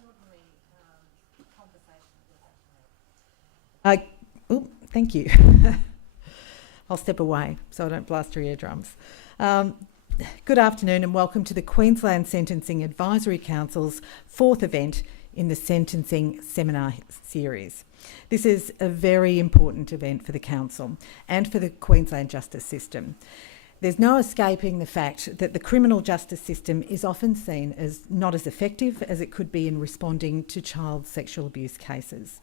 extraordinary conversation that we're going to have. Thank you. I'll step away so I don't blast your eardrums. Good afternoon and welcome to the Queensland Sentencing Advisory Council's fourth event in the Sentencing Seminar Series. This is a very important event for the Council and for the Queensland justice system. There's no escaping the fact that the criminal justice system is often seen as not as effective as it could be in responding to child sexual abuse cases.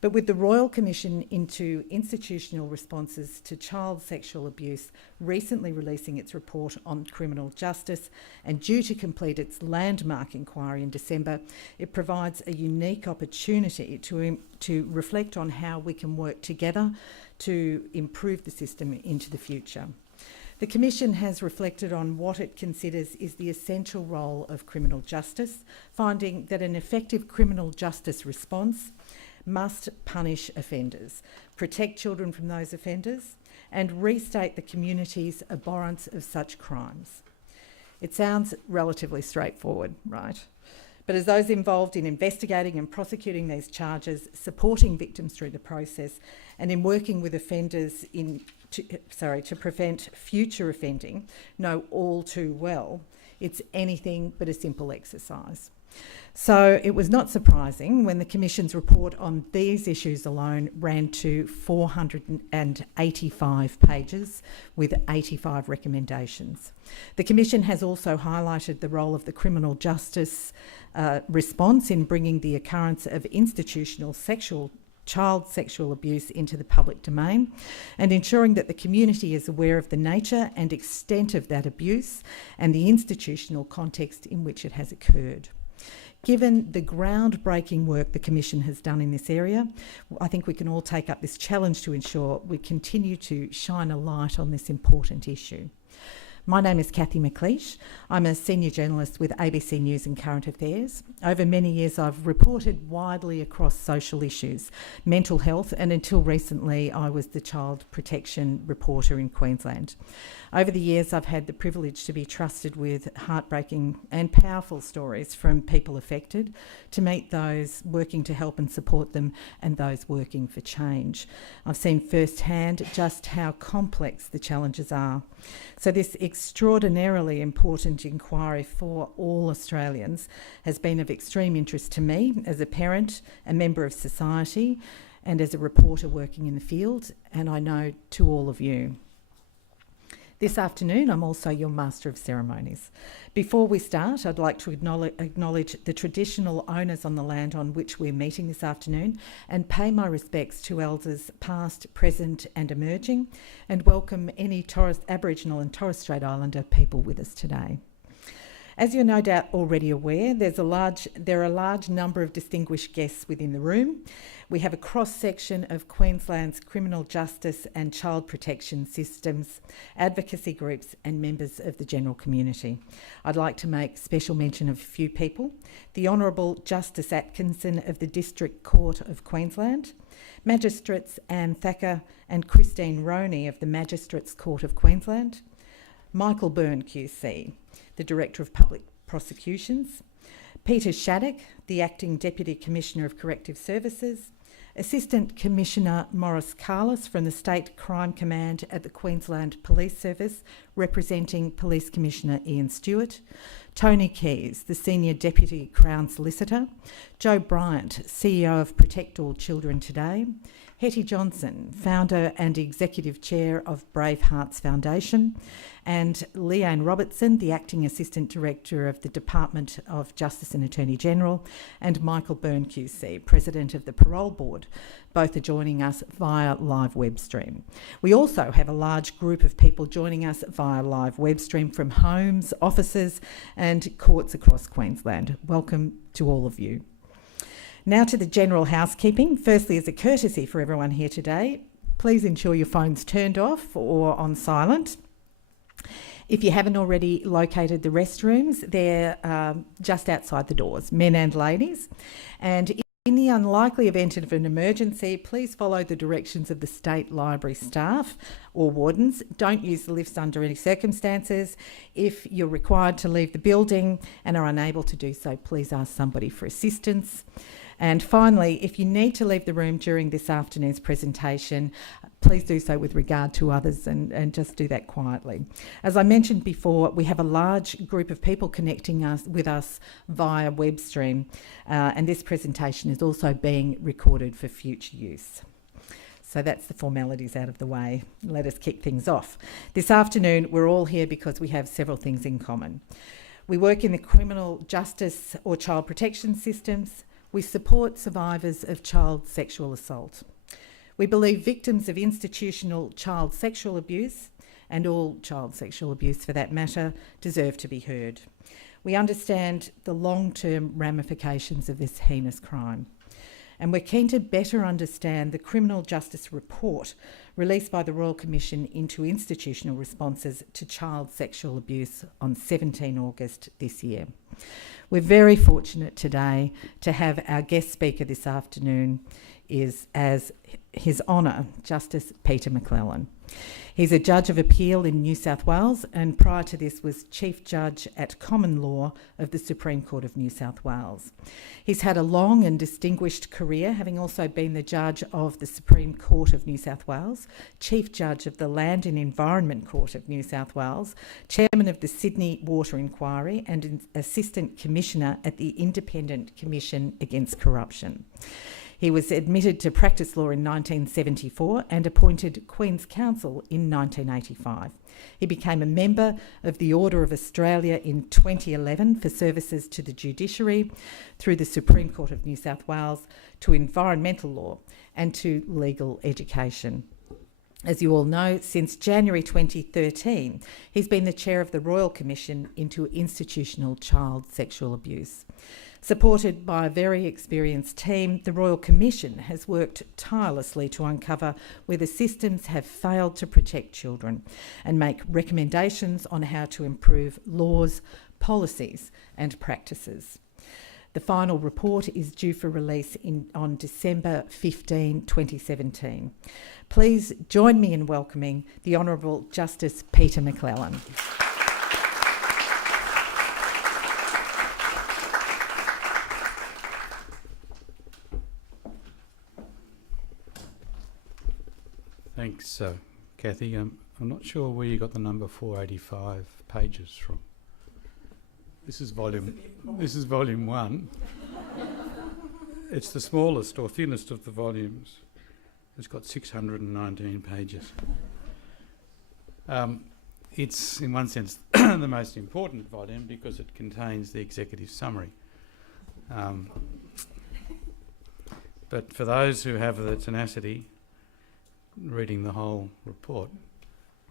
But with the Royal Commission into Institutional Responses to Child Sexual Abuse recently releasing its report on criminal justice and due to complete its landmark inquiry in December, it provides a unique opportunity to reflect on how we can work together to improve the system into the future. The Commission has reflected on what it considers is the essential role of criminal justice, finding that an effective criminal justice response must punish offenders, protect children from those offenders, and restate the community's abhorrence of such crimes. It sounds relatively straightforward, right? But as those involved in investigating and prosecuting these charges, supporting victims through the process, and in working with offenders to prevent future offending, know all too well, it's anything but a simple exercise. So it was not surprising when the Commission's report on these issues alone ran to 485 pages with 85 recommendations. The Commission has also highlighted the role of the criminal justice response in bringing the occurrence of institutional child sexual abuse into the public domain and ensuring that the community is aware of the nature and extent of that abuse and the institutional context in which it has occurred. Given the groundbreaking work the Commission has done in this area, I think we can all take up this challenge to ensure we continue to shine a light on this important issue. My name is Kathy McLeish. I'm a senior journalist with ABC News and Current Affairs. Over many years, I've reported widely across social issues, mental health, and until recently, I was the child protection reporter in Queensland. Over the years, I've had the privilege to be trusted with heartbreaking and powerful stories from people affected, to meet those working to help and support them and those working for change. I've seen firsthand just how complex the challenges are. So this extraordinarily important inquiry for all Australians has been of extreme interest to me as a parent, a member of society, and as a reporter working in the field, and I know to all of you. This afternoon, I'm also your Master of Ceremonies. Before we start, I'd like to acknowledge the traditional owners on the land on which we're meeting this afternoon and pay my respects to elders past, present and emerging, and welcome any Aboriginal and Torres Strait Islander people with us today. As you're no doubt already aware, there are a large number of distinguished guests within the room. We have a cross-section of Queensland's criminal justice and child protection systems, advocacy groups and members of the general community. I'd like to make special mention of a few people: the Honourable Justice Atkinson of the District Court of Queensland, Magistrates Anne Thacker and Christine Roney of the Magistrates Court of Queensland, Michael Byrne QC, the Director of Public Prosecutions, Peter Shattuck, the Acting Deputy Commissioner of Corrective Services, Assistant Commissioner Morris Carlis from the State Crime Command at the Queensland Police Service, representing Police Commissioner Ian Stewart, Tony Keys, the Senior Deputy Crown Solicitor, Joe Bryant, CEO of Protect All Children Today, Hetty Johnson, Founder and Executive Chair of Brave Hearts Foundation, and Leanne Robertson, the Acting Assistant Director of the Department of Justice and Attorney General, and Michael Byrne QC, President of the Parole Board. Both are joining us via live web stream. We also have a large group of people joining us via live web stream from homes, offices and courts across Queensland. Welcome to all of you. Now to the general housekeeping. Firstly, as a courtesy for everyone here today, please ensure your phone's turned off or on silent. If you haven't already located the restrooms, they're just outside the doors, men and ladies. And in the unlikely event of an emergency, please follow the directions of the State Library staff or wardens. Don't use the lifts under any circumstances. If you're required to leave the building and are unable to do so, please ask somebody for assistance. And finally, if you need to leave the room during this afternoon's presentation, please do so with regard to others and just do that quietly. As I mentioned before, we have a large group of people connecting with us via web stream, and this presentation is also being recorded for future use. So that's the formalities out of the way. Let us kick things off. This afternoon, we're all here because we have several things in common. We work in the criminal justice or child protection systems. We support survivors of child sexual assault. We believe victims of institutional child sexual abuse, and all child sexual abuse for that matter, deserve to be heard. We understand the long-term ramifications of this heinous crime. And we're keen to better understand the Criminal Justice Report released by the Royal Commission into Institutional Responses to Child Sexual Abuse on 17 August this year. We're very fortunate today to have our guest speaker this afternoon is, as His Honour, Justice Peter McClellan. He's a Judge of Appeal in New South Wales, and prior to this was Chief Judge at Common Law of the Supreme Court of New South Wales. He's had a long and distinguished career, having also been the Judge of the Supreme Court of New South Wales, Chief Judge of the Land and Environment Court of New South Wales, Chairman of the Sydney Water Inquiry, and Assistant Commissioner at the Independent Commission Against Corruption. He was admitted to practice law in 1974 and appointed Queen's Counsel in 1985. He became a member of the Order of Australia in 2011 for services to the judiciary, through the Supreme Court of New South Wales, to environmental law and to legal education. As you all know, since January 2013, he's been the chair of the Royal Commission into Institutional Child Sexual Abuse. Supported by a very experienced team, the Royal Commission has worked tirelessly to uncover where the systems have failed to protect children and make recommendations on how to improve laws, policies and practices. The final report is due for release on December 15, 2017. Please join me in welcoming the Honourable Justice Peter McClellan. Thanks, Kathy. I'm not sure where you got the number 485 pages from. This is volume 1. It's the smallest or thinnest of the volumes. It's got 619 pages. It's, in one sense, the most important volume because it contains the executive summary. But for those who have the tenacity, reading the whole report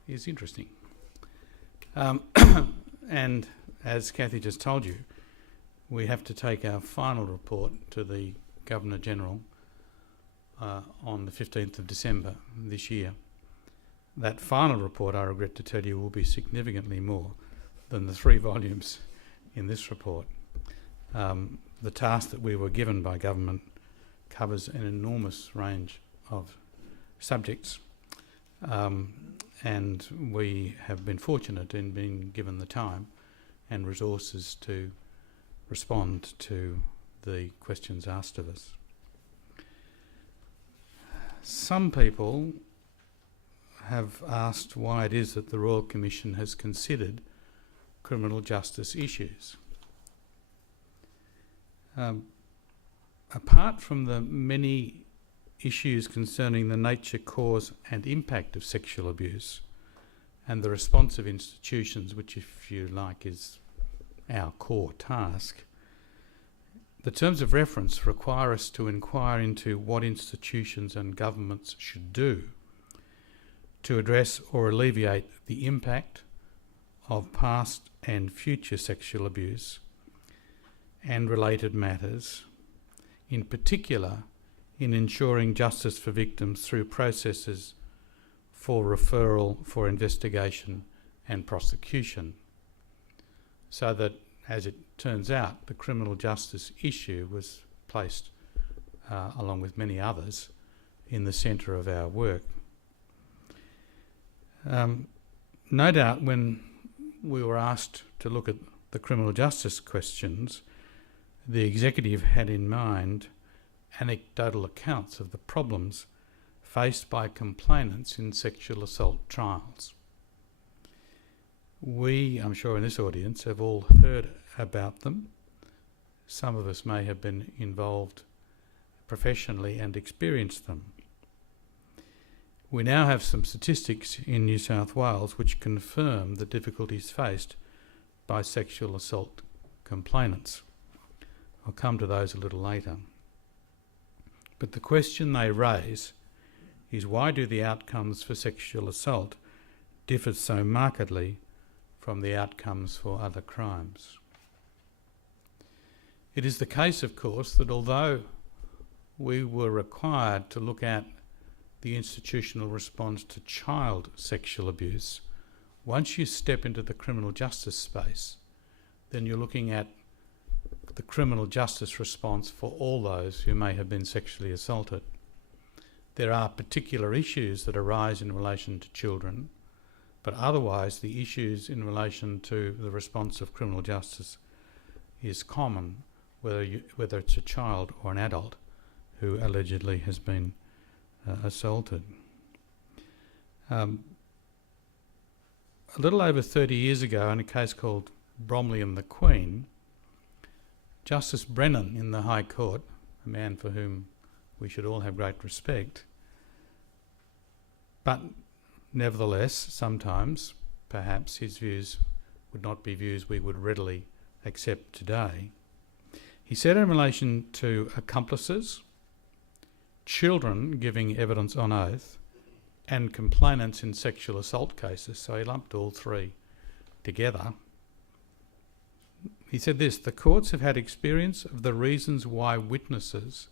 is interesting. And as Kathy just told you, we have to take our final report to the Governor-General on the 15th of December this year. That final report, I regret to tell you, will be significantly more than the 3 volumes in this report. The task that we were given by government covers an enormous range of subjects, and we have been fortunate in being given the time and resources to respond to the questions asked of us. Some people have asked why it is that the Royal Commission has considered criminal justice issues. Apart from the many issues concerning the nature, cause and impact of sexual abuse and the response of institutions, which, if you like, is our core task, the terms of reference require us to inquire into what institutions and governments should do to address or alleviate the impact of past and future sexual abuse and related matters, in particular in ensuring justice for victims through processes for referral for investigation and prosecution, so that, as it turns out, the criminal justice issue was placed, along with many others, in the centre of our work. No doubt when we were asked to look at the criminal justice questions, the executive had in mind anecdotal accounts of the problems faced by complainants in sexual assault trials. We, I'm sure in this audience, have all heard about them. Some of us may have been involved professionally and experienced them. We now have some statistics in New South Wales which confirm the difficulties faced by sexual assault complainants. I'll come to those a little later. But the question they raise is, why do the outcomes for sexual assault differ so markedly from the outcomes for other crimes? It is the case, of course, that although we were required to look at the institutional response to child sexual abuse, once you step into the criminal justice space, then you're looking at the criminal justice response for all those who may have been sexually assaulted. There are particular issues that arise in relation to children, but otherwise the issues in relation to the response of criminal justice is common, whether it's a child or an adult who allegedly has been assaulted. A little over 30 years ago, in a case called Bromley and the Queen, Justice Brennan in the High Court, a man for whom we should all have great respect, but nevertheless, sometimes, perhaps, his views would not be views we would readily accept today. He said in relation to accomplices, children giving evidence on oath, and complainants in sexual assault cases, so he lumped all three together. He said this: the courts have had experience of the reasons why witnesses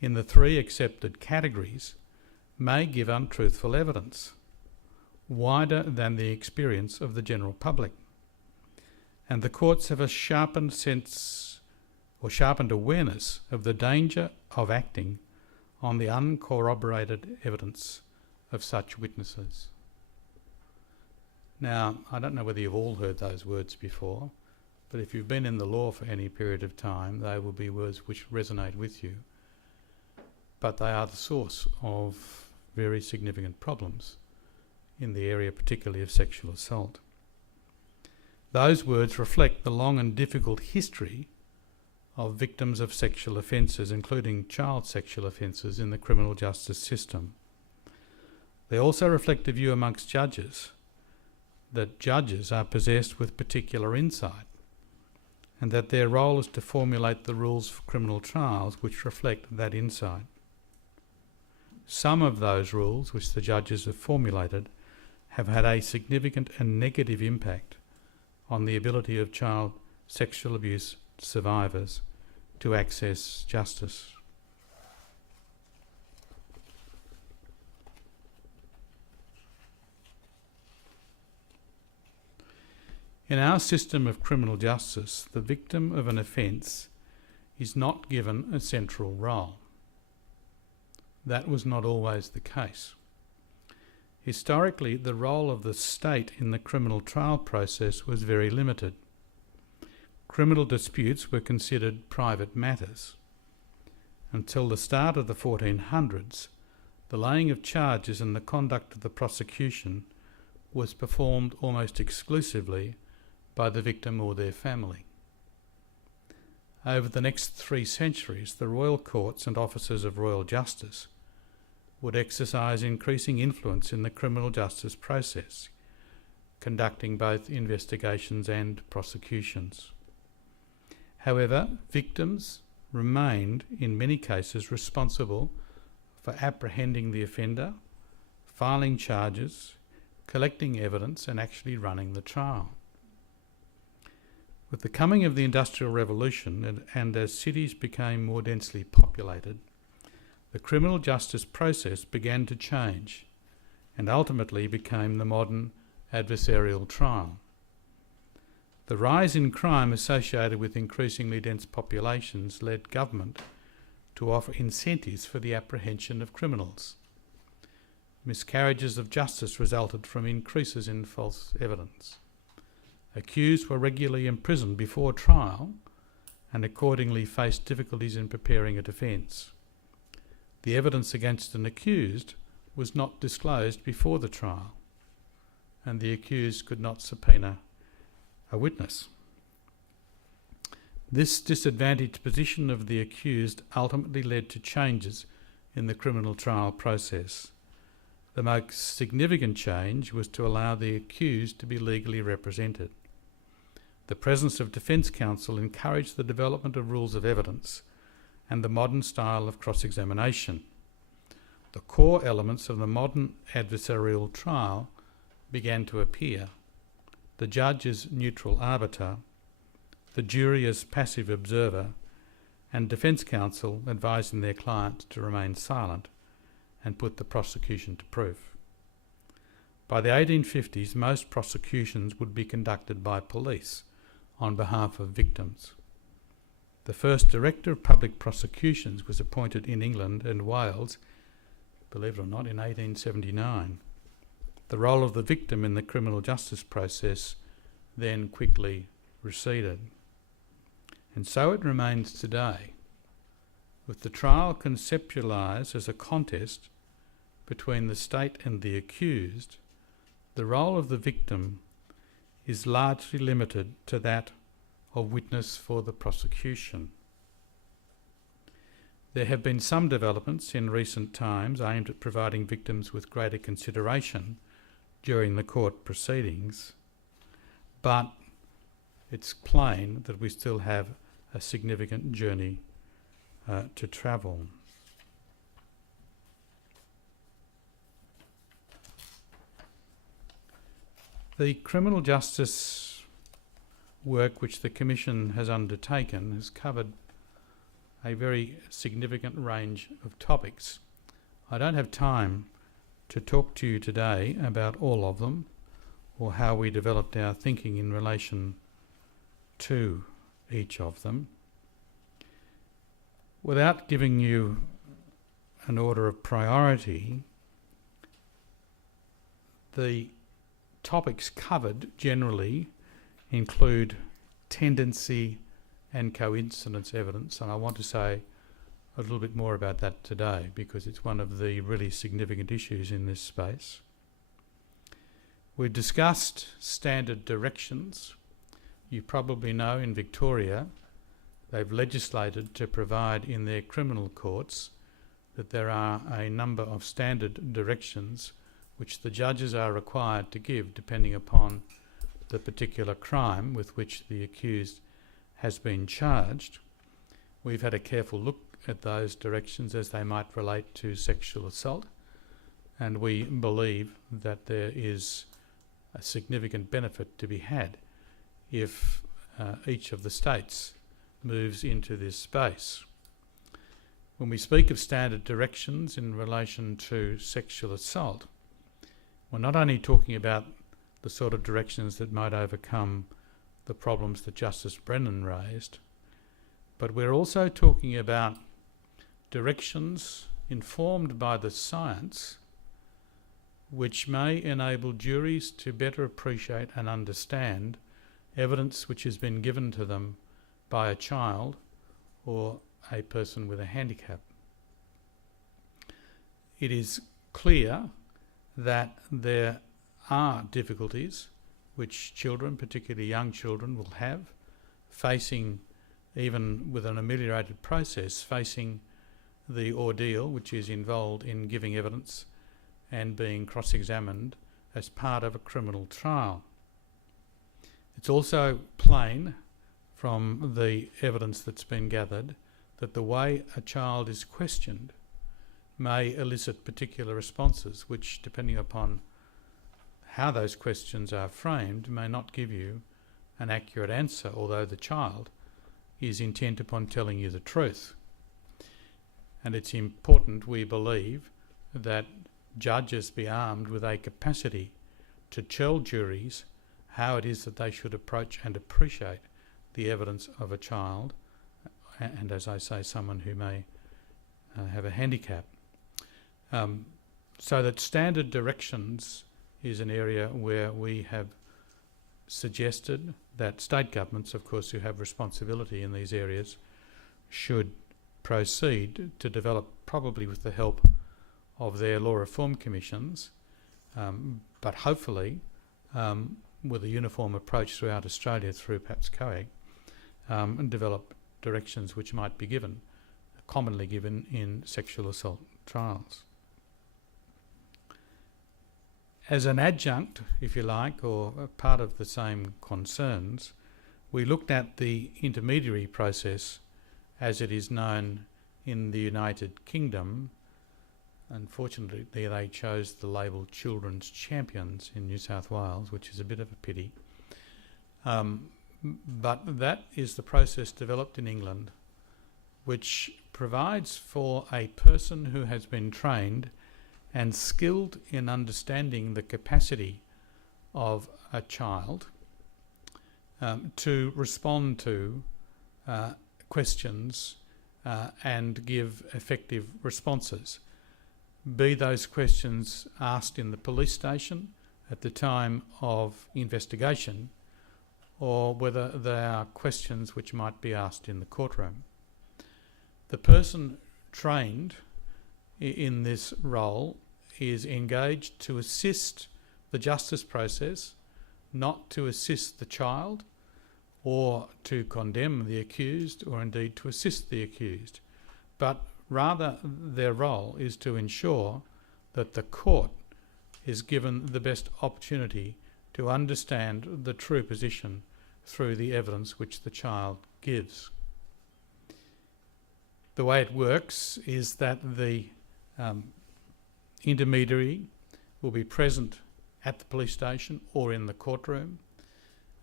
in the three accepted categories may give untruthful evidence, wider than the experience of the general public. And the courts have a sharpened sense or sharpened awareness of the danger of acting on the uncorroborated evidence of such witnesses. Now, I don't know whether you've all heard those words before, but if you've been in the law for any period of time, they will be words which resonate with you. But they are the source of very significant problems in the area, particularly of sexual assault. Those words reflect the long and difficult history of victims of sexual offences, including child sexual offences, in the criminal justice system. They also reflect a view amongst judges that judges are possessed with particular insight, and that their role is to formulate the rules for criminal trials which reflect that insight. Some of those rules which the judges have formulated have had a significant and negative impact on the ability of child sexual abuse survivors to access justice. In our system of criminal justice, the victim of an offence is not given a central role. That was not always the case. Historically, the role of the state in the criminal trial process was very limited. Criminal disputes were considered private matters. Until the start of the 1400s, the laying of charges and the conduct of the prosecution was performed almost exclusively by the victim or their family. Over the next 3 centuries, the royal courts and officers of royal justice would exercise increasing influence in the criminal justice process, conducting both investigations and prosecutions. However, victims remained, in many cases, responsible for apprehending the offender, filing charges, collecting evidence, and actually running the trial. With the coming of the Industrial Revolution and as cities became more densely populated, the criminal justice process began to change and ultimately became the modern adversarial trial. The rise in crime associated with increasingly dense populations led government to offer incentives for the apprehension of criminals. Miscarriages of justice resulted from increases in false evidence. Accused were regularly imprisoned before trial and accordingly faced difficulties in preparing a defence. The evidence against an accused was not disclosed before the trial, and the accused could not subpoena a witness. This disadvantaged position of the accused ultimately led to changes in the criminal trial process. The most significant change was to allow the accused to be legally represented. The presence of defence counsel encouraged the development of rules of evidence and the modern style of cross-examination. The core elements of the modern adversarial trial began to appear. The judge as neutral arbiter, the jury as passive observer, and defence counsel advising their client to remain silent and put the prosecution to proof. By the 1850s, most prosecutions would be conducted by police on behalf of victims. The first Director of Public Prosecutions was appointed in England and Wales, believe it or not, in 1879. The role of the victim in the criminal justice process then quickly receded. And so it remains today, with the trial conceptualised as a contest between the state and the accused. The role of the victim is largely limited to that of witness for the prosecution. There have been some developments in recent times aimed at providing victims with greater consideration during the court proceedings, but it's plain that we still have a significant journey to travel. The criminal justice work which the Commission has undertaken has covered a very significant range of topics. I don't have time to talk to you today about all of them or how we developed our thinking in relation to each of them. Without giving you an order of priority, the topics covered generally include tendency and coincidence evidence, and I want to say a little bit more about that today because it's one of the really significant issues in this space. We've discussed standard directions. You probably know in Victoria they've legislated to provide in their criminal courts that there are a number of standard directions which the judges are required to give depending upon the particular crime with which the accused has been charged. We've had a careful look at those directions as they might relate to sexual assault, and we believe that there is a significant benefit to be had if each of the states moves into this space. When we speak of standard directions in relation to sexual assault, we're not only talking about the sort of directions that might overcome the problems that Justice Brennan raised, but we're also talking about directions informed by the science which may enable juries to better appreciate and understand evidence which has been given to them by a child or a person with a handicap. It is clear that there are difficulties which children, particularly young children, will have facing, even with an ameliorated process, facing the ordeal which is involved in giving evidence and being cross-examined as part of a criminal trial. It's also plain from the evidence that's been gathered that the way a child is questioned may elicit particular responses which, depending upon how those questions are framed, may not give you an accurate answer, although the child is intent upon telling you the truth. And it's important, we believe, that judges be armed with a capacity to tell juries how it is that they should approach and appreciate the evidence of a child, and as I say, someone who may have a handicap. So that standard directions is an area where we have suggested that state governments, of course, who have responsibility in these areas, should proceed to develop, probably with the help of their law reform commissions, but hopefully with a uniform approach throughout Australia through perhaps COAG, and develop directions which might be given, commonly given in sexual assault trials. As an adjunct, if you like, or a part of the same concerns, we looked at the intermediary process as it is known in the United Kingdom. Unfortunately, they chose the label Children's Champions in New South Wales, which is a bit of a pity. But that is the process developed in England, which provides for a person who has been trained and skilled in understanding the capacity of a child to respond to questions and give effective responses. Be those questions asked in the police station at the time of investigation, or whether they are questions which might be asked in the courtroom. The person trained in this role is engaged to assist the justice process, not to assist the child or to condemn the accused or indeed to assist the accused, but rather their role is to ensure that the court is given the best opportunity to understand the true position through the evidence which the child gives. The way it works is that the intermediary will be present at the police station or in the courtroom,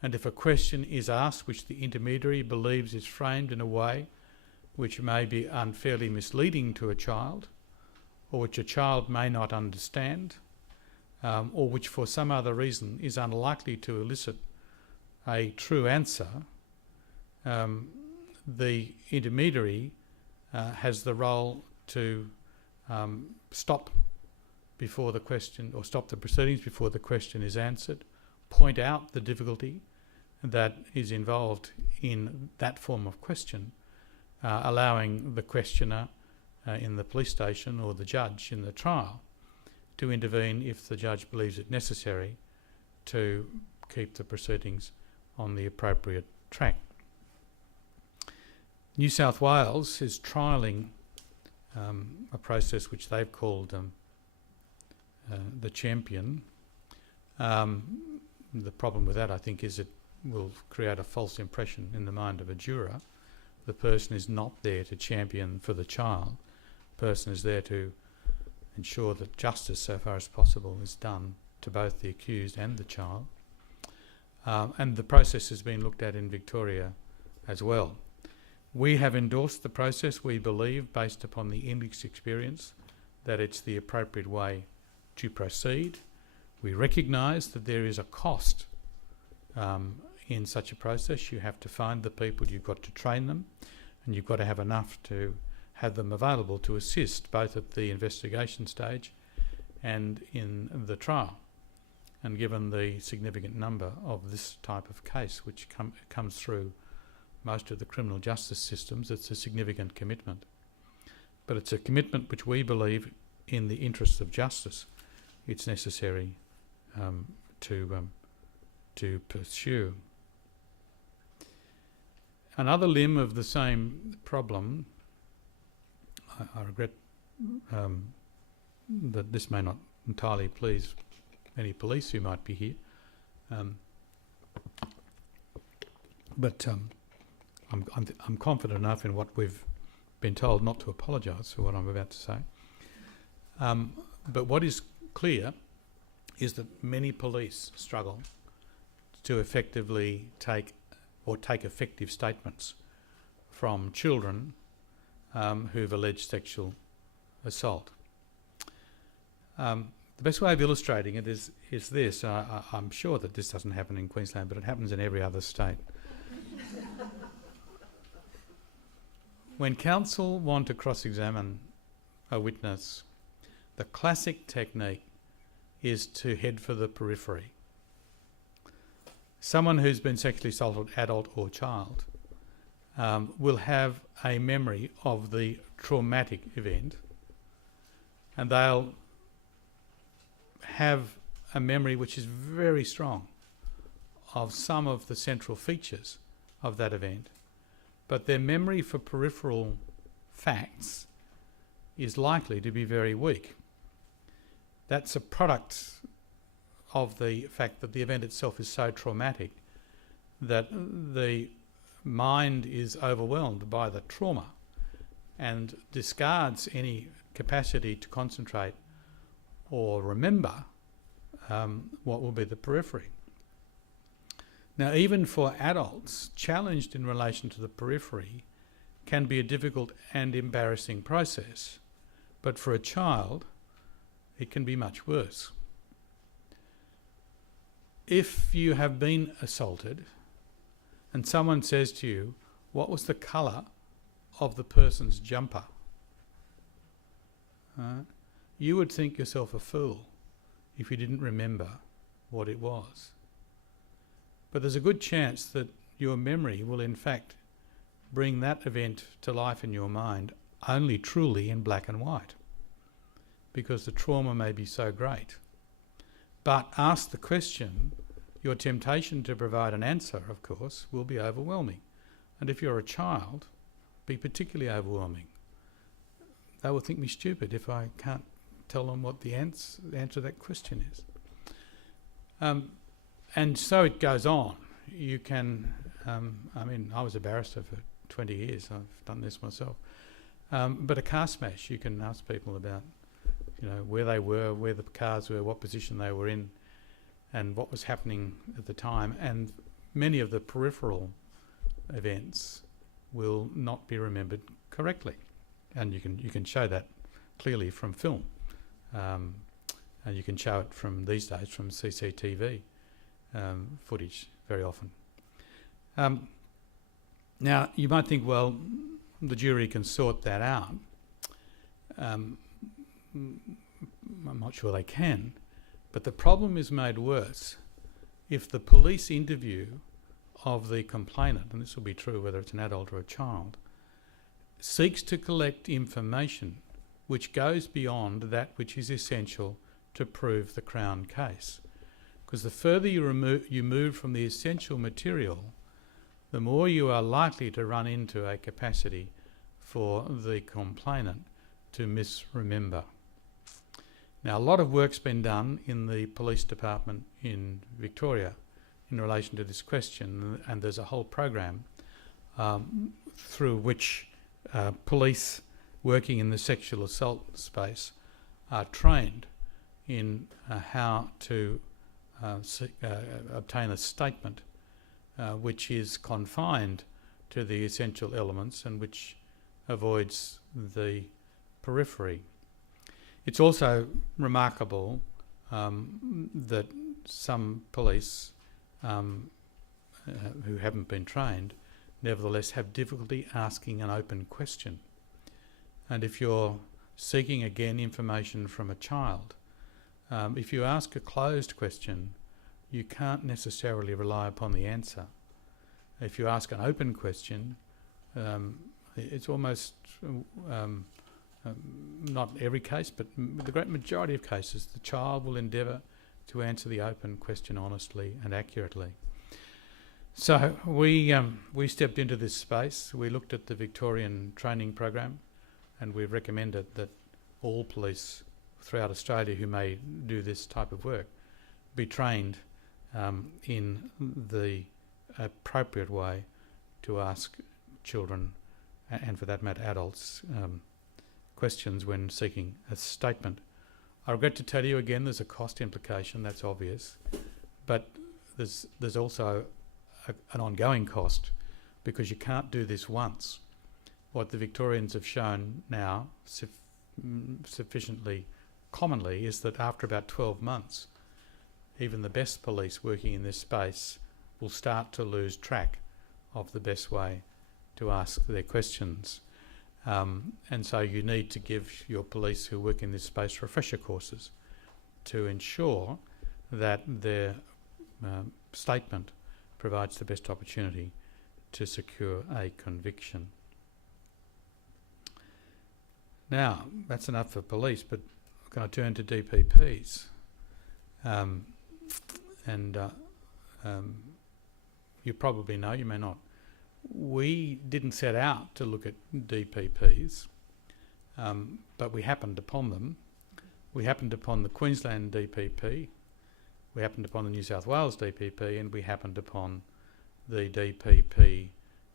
and if a question is asked which the intermediary believes is framed in a way which may be unfairly misleading to a child, or which a child may not understand, or which for some other reason is unlikely to elicit a true answer, the intermediary has the role to stop before the question, or stop the proceedings before the question is answered, point out the difficulty that is involved in that form of question, allowing the questioner in the police station or the judge in the trial to intervene if the judge believes it necessary to keep the proceedings on the appropriate track. New South Wales is trialling a process which they've called the Champion. The problem with that, I think, is it will create a false impression in the mind of a juror. The person is not there to champion for the child. The person is there to ensure that justice, so far as possible, is done to both the accused and the child. And the process has been looked at in Victoria as well. We have endorsed the process. We believe, based upon the English experience, that it's the appropriate way to proceed. We recognise that there is a cost in such a process. You have to find the people, you've got to train them, and you've got to have enough to have them available to assist both at the investigation stage and in the trial. And given the significant number of this type of case which comes through most of the criminal justice systems, it's a significant commitment. But it's a commitment which we believe, in the interests of justice, it's necessary to pursue. Another limb of the same problem, I regret that this may not entirely please any police who might be here, but I'm confident enough in what we've been told not to apologise for what I'm about to say. But what is clear is that many police struggle to effectively take effective statements from children who've alleged sexual assault. The best way of illustrating it is this. I'm sure that this doesn't happen in Queensland, but it happens in every other state. When counsel want to cross-examine a witness, the classic technique is to head for the periphery. Someone who's been sexually assaulted, adult or child, will have a memory of the traumatic event, and they'll have a memory which is very strong of some of the central features of that event, but their memory for peripheral facts is likely to be very weak. That's a product of the fact that the event itself is so traumatic that the mind is overwhelmed by the trauma and discards any capacity to concentrate or remember what will be the periphery. Now, even for adults, challenged in relation to the periphery can be a difficult and embarrassing process, but for a child, it can be much worse. If you have been assaulted and someone says to you, "What was the colour of the person's jumper?" You would think yourself a fool if you didn't remember what it was. But there's a good chance that your memory will in fact bring that event to life in your mind only truly in black and white, because the trauma may be so great. But ask the question, your temptation to provide an answer, of course, will be overwhelming. And if you're a child, be particularly overwhelming. They will think me stupid if I can't tell them what the answer to that question is. And so it goes on. You can, I was a barrister for 20 years. I've done this myself. But a car smash, you can ask people about, where they were, where the cars were, what position they were in, and what was happening at the time. And many of the peripheral events will not be remembered correctly. And you can show that clearly from film. And you can show it from these days from CCTV footage very often. Now, you might think, well, the jury can sort that out. I'm not sure they can, but the problem is made worse if the police interview of the complainant, and this will be true whether it's an adult or a child, seeks to collect information which goes beyond that which is essential to prove the Crown case. Because the further you move from the essential material, the more you are likely to run into a capacity for the complainant to misremember. Now, a lot of work's been done in the police department in Victoria in relation to this question, and there's a whole program through which police working in the sexual assault space are trained in how to obtain a statement which is confined to the essential elements and which avoids the periphery. It's also remarkable that some police who haven't been trained nevertheless have difficulty asking an open question. And if you're seeking again information from a child, if you ask a closed question, you can't necessarily rely upon the answer. If you ask an open question, it's almost, not every case, but the great majority of cases, the child will endeavour to answer the open question honestly and accurately. So we stepped into this space. We looked at the Victorian training program, and we've recommended that all police throughout Australia who may do this type of work be trained in the appropriate way to ask children, and for that matter adults, questions when seeking a statement. I regret to tell you again, there's a cost implication, that's obvious, but there's also an ongoing cost, because you can't do this once. What the Victorians have shown now sufficiently commonly is that after about 12 months, even the best police working in this space will start to lose track of the best way to ask their questions. And so you need to give your police who work in this space refresher courses to ensure that their statement provides the best opportunity to secure a conviction. Now, that's enough for police, but I'm going to turn to DPPs. You probably know, you may not. We didn't set out to look at DPPs, but we happened upon them. We happened upon the Queensland DPP, we happened upon the New South Wales DPP, and we happened upon the DPP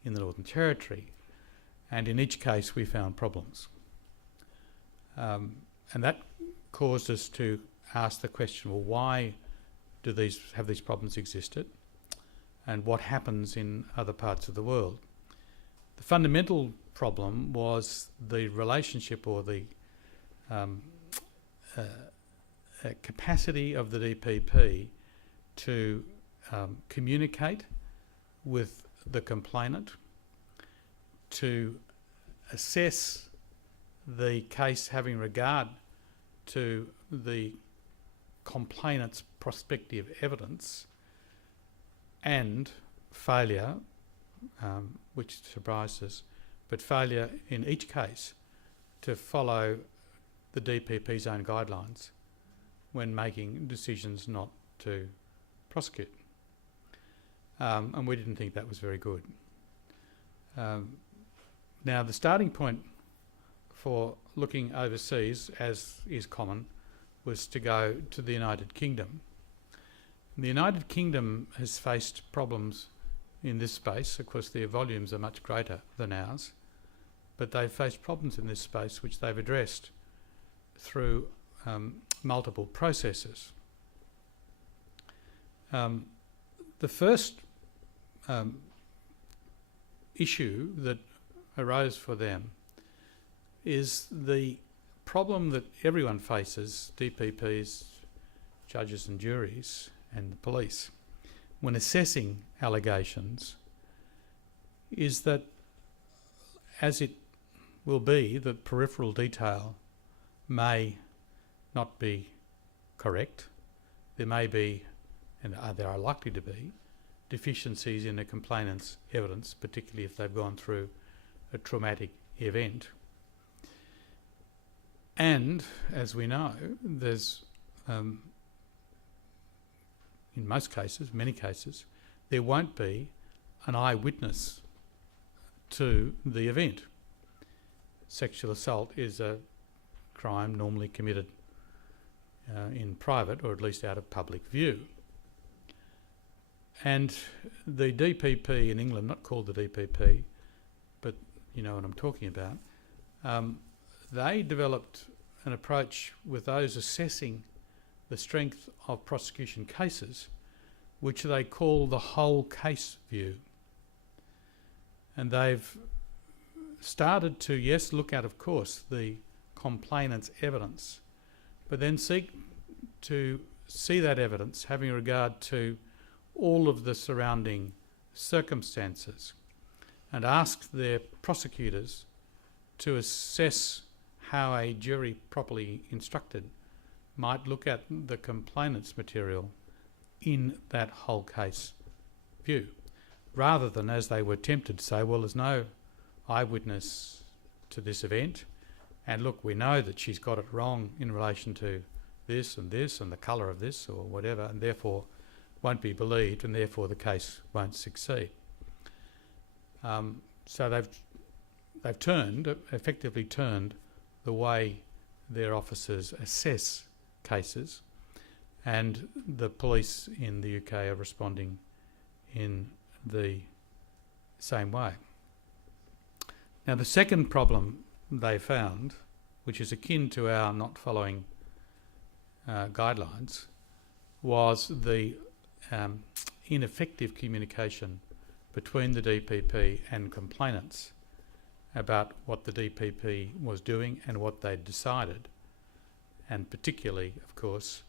in the Northern Territory. And in each case we found problems. And that caused us to ask the question, well, why do these problems existed? And what happens in other parts of the world? The fundamental problem was the relationship or the capacity of the DPP to communicate with the complainant, to assess the case having regard to the complainant's prospective evidence, and failure, which surprised us, but failure in each case to follow the DPP's own guidelines when making decisions not to prosecute. And we didn't think that was very good. Now, the starting point for looking overseas, as is common, was to go to the United Kingdom. The United Kingdom has faced problems in this space. Of course, their volumes are much greater than ours, but they've faced problems in this space which they've addressed through multiple processes. The first issue that arose for them is the problem that everyone faces, DPPs, judges and juries, and the police, when assessing allegations, is that, as it will be, the peripheral detail may not be correct. There may be, and there are likely to be, deficiencies in a complainant's evidence, particularly if they've gone through a traumatic event. And, as we know, there's, in most cases, many cases, there won't be an eyewitness to the event. Sexual assault is a crime normally committed in private, or at least out of public view. And the DPP in England, not called the DPP, but you know what I'm talking about, they developed an approach with those assessing the strength of prosecution cases, which they call the whole case view. And they've started to, yes, look at, of course, the complainant's evidence, but then seek to see that evidence having regard to all of the surrounding circumstances, and ask their prosecutors to assess how a jury properly instructed might look at the complainant's material in that whole case view, rather than, as they were tempted to say, well, there's no eyewitness to this event, and look, we know that she's got it wrong in relation to this and the colour of this or whatever, and therefore won't be believed, and therefore the case won't succeed. So they've effectively turned the way their officers assess cases, and the police in the UK are responding in the same way. Now, the second problem they found, which is akin to our not following guidelines, was the ineffective communication between the DPP and complainants about what the DPP was doing and what they'd decided, and particularly, of course,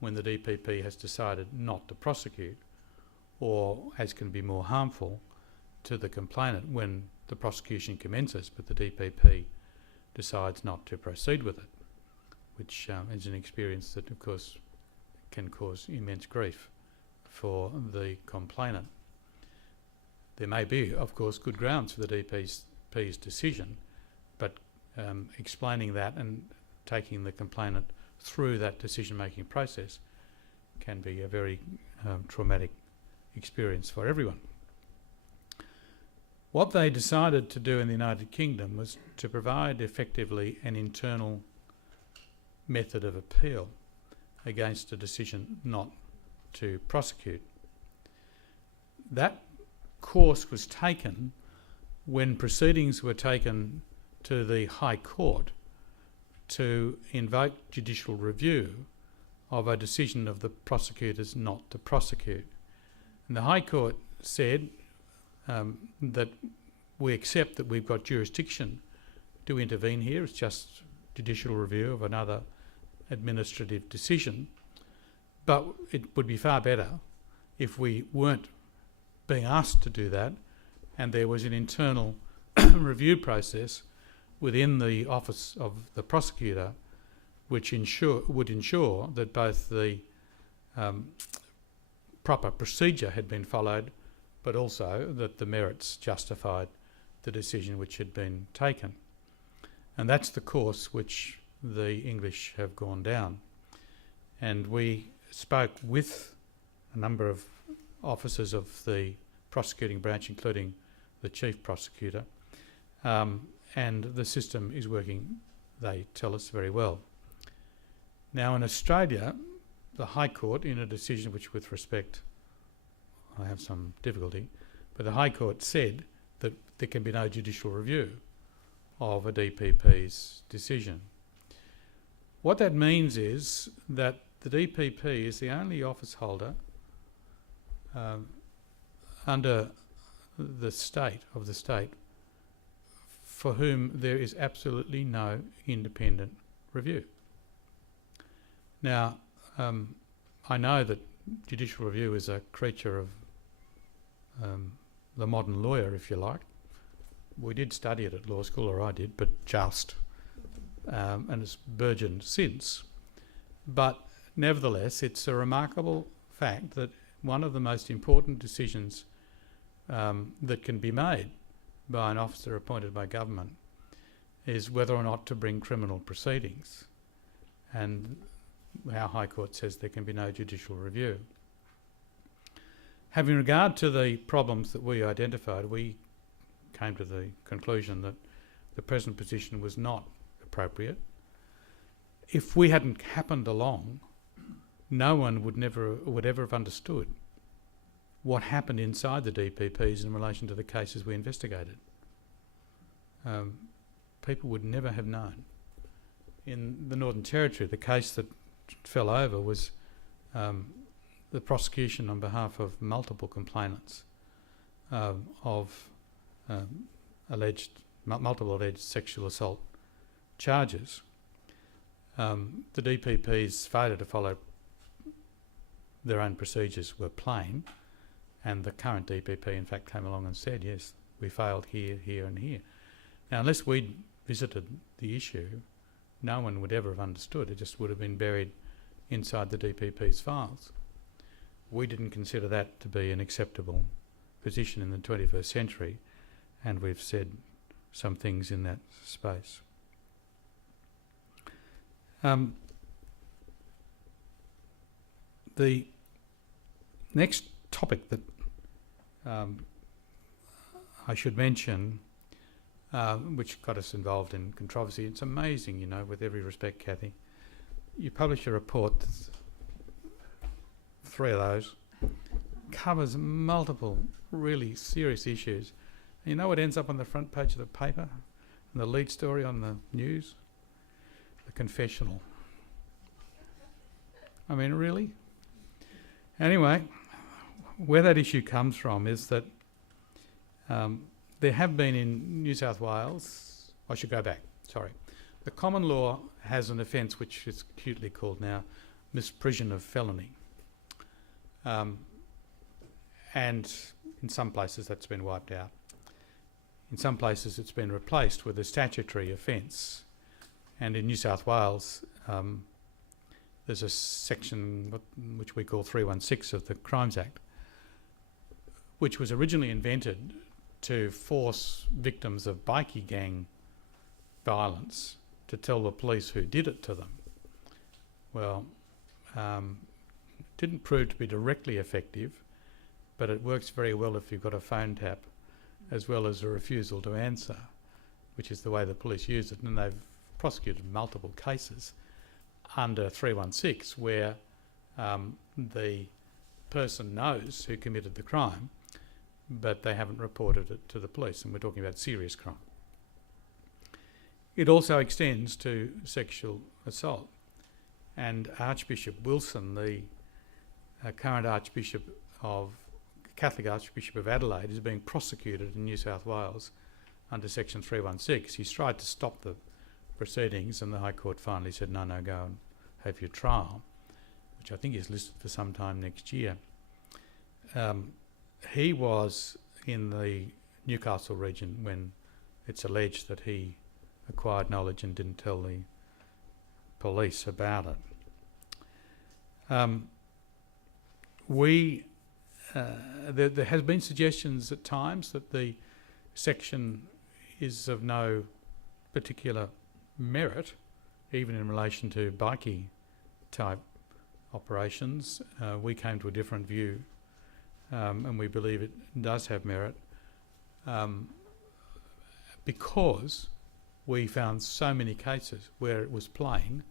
when the DPP has decided not to prosecute, or, as can be more harmful to the complainant, when the prosecution commences, but the DPP decides not to proceed with it, which is an experience that, of course, can cause immense grief for the complainant. There may be, of course, good grounds for the DPP's decision, but explaining that and taking the complainant through that decision-making process can be a very traumatic experience for everyone. What they decided to do in the United Kingdom was to provide effectively an internal method of appeal against a decision not to prosecute. That course was taken when proceedings were taken to the High Court to invoke judicial review of a decision of the prosecutors not to prosecute. And the High Court said that we accept that we've got jurisdiction to intervene here. It's just judicial review of another administrative decision. But it would be far better if we weren't being asked to do that and there was an internal review process within the office of the prosecutor which would ensure that both the proper procedure had been followed, but also that the merits justified the decision which had been taken. And that's the course which the English have gone down. And we spoke with a number of officers of the prosecuting branch, including the chief prosecutor, and the system is working, they tell us, very well. Now in Australia, the High Court, in a decision which with respect I have some difficulty, but the High Court said that there can be no judicial review of a DPP's decision. What that means is that the DPP is the only office holder under the state for whom there is absolutely no independent review. Now, I know that judicial review is a creature of the modern lawyer, if you like. We did study it at law school, or I did, but just. And it's burgeoned since. But nevertheless, it's a remarkable fact that one of the most important decisions that can be made by an officer appointed by government is whether or not to bring criminal proceedings. And our High Court says there can be no judicial review. Having regard to the problems that we identified, we came to the conclusion that the present position was not appropriate. If we hadn't happened along, no one would ever have understood what happened inside the DPPs in relation to the cases we investigated. People would never have known. In the Northern Territory, the case that fell over was the prosecution on behalf of multiple complainants of multiple alleged sexual assault charges. The DPP's failure to follow their own procedures were plain, and the current DPP in fact came along and said, yes, we failed here, here and here. Now, unless we'd visited the issue, no one would ever have understood. It just would have been buried inside the DPP's files. We didn't consider that to be an acceptable position in the 21st century, and we've said some things in that space. The next topic that I should mention, which got us involved in controversy, it's amazing, you know, with every respect, Kathy. You publish a report, 3 of those, covers multiple really serious issues. And you know what ends up on the front page of the paper and the lead story on the news? The confessional. I mean, really? Anyway, where that issue comes from is that there have been in New South Wales, I should go back, sorry. The common law has an offence which is cutely called now misprision of felony. And in some places that's been wiped out. In some places it's been replaced with a statutory offence. And in New South Wales, there's a section which we call 316 of the Crimes Act, which was originally invented to force victims of bikie gang violence to tell the police who did it to them. Well, didn't prove to be directly effective, but it works very well if you've got a phone tap as well as a refusal to answer, which is the way the police use it. And they've prosecuted multiple cases under 316 where the person knows who committed the crime, but they haven't reported it to the police, and we're talking about serious crime. It also extends to sexual assault, and Archbishop Wilson, the current Catholic Archbishop of Adelaide, is being prosecuted in New South Wales under section 316. He's tried to stop the proceedings, and the High Court finally said, no, go and have your trial, which I think is listed for some time next year. He was in the Newcastle region when it's alleged that he acquired knowledge and didn't tell the police about it. There has been suggestions at times that the section is of no particular merit, even in relation to bikie type operations. We came to a different view, and we believe it does have merit because we found so many cases where it was plain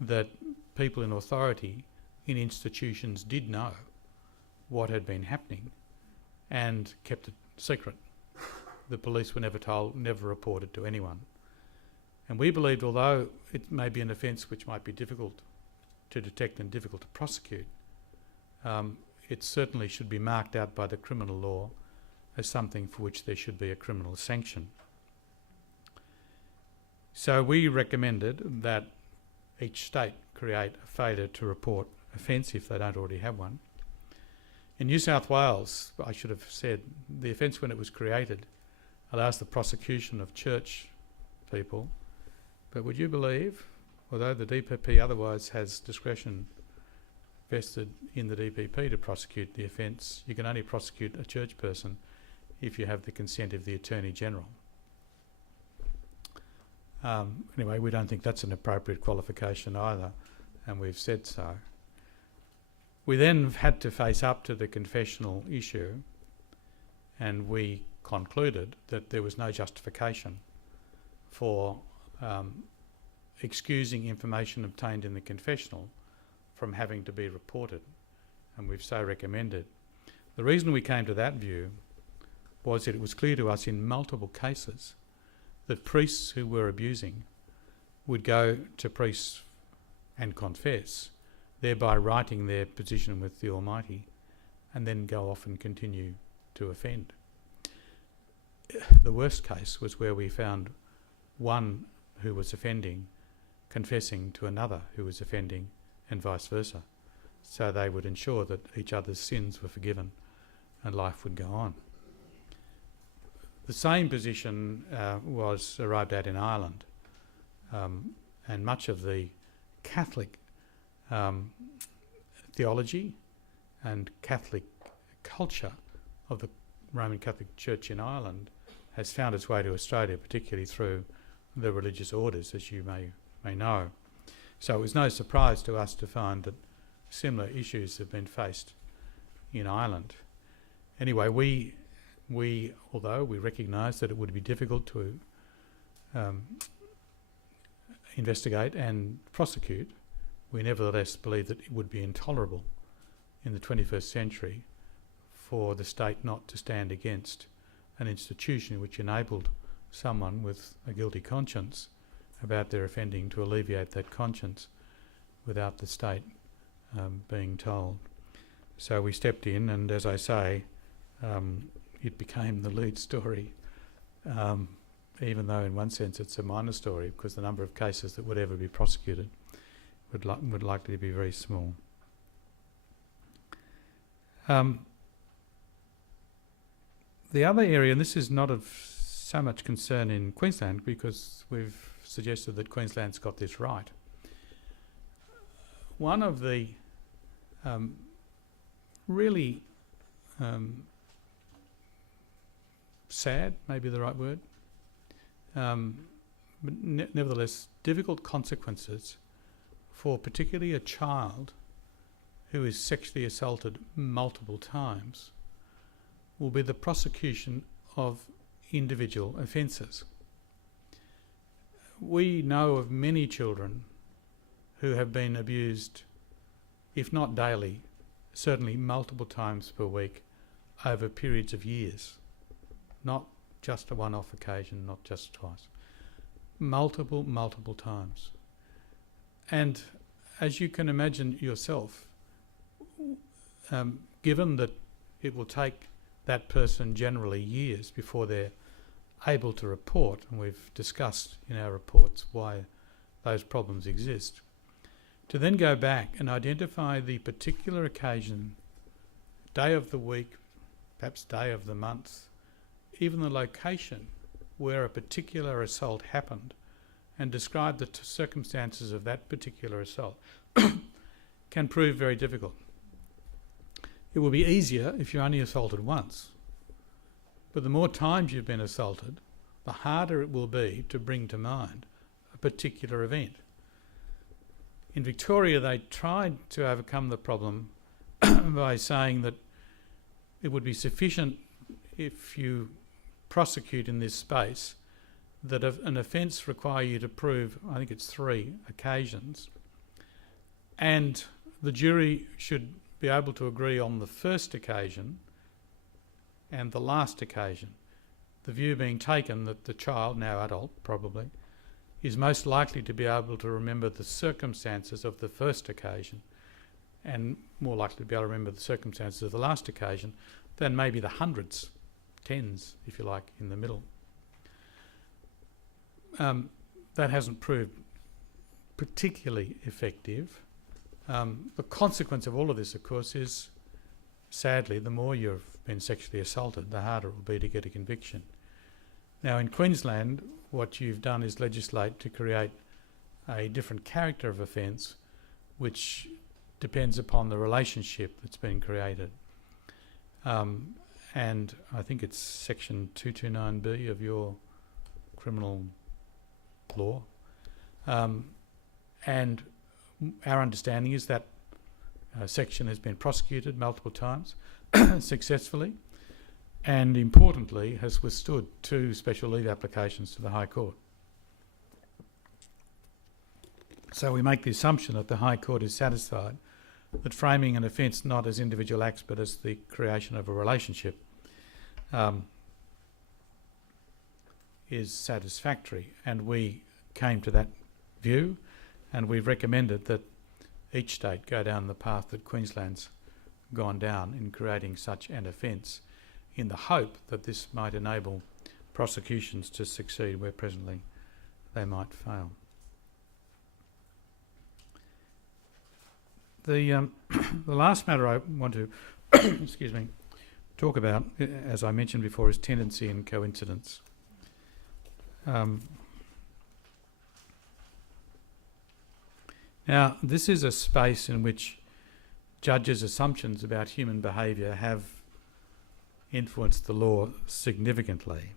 that people in authority in institutions did know what had been happening and kept it secret. The police were never told, never reported to anyone. And we believed, although it may be an offence which might be difficult to detect and difficult to prosecute, it certainly should be marked out by the criminal law as something for which there should be a criminal sanction. So we recommended that each state create a failure to report offence if they don't already have one. In New South Wales, I should have said, the offence when it was created allows the prosecution of church people, but would you believe, although the DPP otherwise has discretion vested in the DPP to prosecute the offence, you can only prosecute a church person if you have the consent of the Attorney General. Anyway, we don't think that's an appropriate qualification either, and we've said so. We then had to face up to the confessional issue, and we concluded that there was no justification for excusing information obtained in the confessional from having to be reported, and we've so recommended. The reason we came to that view was that it was clear to us in multiple cases that priests who were abusing would go to priests and confess, thereby righting their position with the Almighty, and then go off and continue to offend. The worst case was where we found one who was offending confessing to another who was offending, and vice versa, so they would ensure that each other's sins were forgiven and life would go on. The same position was arrived at in Ireland, and much of the Catholic theology and Catholic culture of the Roman Catholic Church in Ireland has found its way to Australia, particularly through the religious orders, as you may know. So it was no surprise to us to find that similar issues have been faced in Ireland. Anyway, we although we recognise that it would be difficult to investigate and prosecute, we nevertheless believe that it would be intolerable in the 21st century for the state not to stand against an institution which enabled someone with a guilty conscience about their offending to alleviate that conscience without the state being told. So we stepped in, and as I say, it became the lead story, even though in one sense it's a minor story, because the number of cases that would ever be prosecuted would likely be very small. The other area, and this is not of so much concern in Queensland because we've suggested that Queensland's got this right. One of the really sad, maybe the right word, but nevertheless difficult consequences for particularly a child who is sexually assaulted multiple times will be the prosecution of individual offences. We know of many children who have been abused, if not daily, certainly multiple times per week over periods of years. Not just a one-off occasion, not just twice. Multiple times. And as you can imagine yourself, given that it will take that person generally years before they're able to report, and we've discussed in our reports why those problems exist, to then go back and identify the particular occasion, day of the week, perhaps day of the month, even the location where a particular assault happened, and describe the circumstances of that particular assault can prove very difficult. It will be easier if you're only assaulted once, but the more times you've been assaulted, the harder it will be to bring to mind a particular event. In Victoria, they tried to overcome the problem by saying that it would be sufficient if you prosecute in this space that an offence require you to prove, I think it's 3 occasions, and the jury should be able to agree on the first occasion and the last occasion. The view being taken that the child, now adult probably, is most likely to be able to remember the circumstances of the first occasion and more likely to be able to remember the circumstances of the last occasion than maybe the hundreds, tens, if you like, in the middle. That hasn't proved particularly effective. The consequence of all of this, of course, is, sadly, the more you've been sexually assaulted, the harder it will be to get a conviction. Now, in Queensland, what you've done is legislate to create a different character of offence, which depends upon the relationship that's been created. And I think it's section 229B of your criminal law. And our understanding is that section has been prosecuted multiple times successfully, and importantly has withstood 2 special leave applications to the High Court. So we make the assumption that the High Court is satisfied that framing an offence not as individual acts but as the creation of a relationship is satisfactory, and we came to that view, and we've recommended that each state go down the path that Queensland's gone down in creating such an offence, in the hope that this might enable prosecutions to succeed where presently they might fail. The last matter I want to excuse me, talk about, as I mentioned before, is tendency and coincidence. Now, this is a space in which judges' assumptions about human behaviour have influenced the law significantly.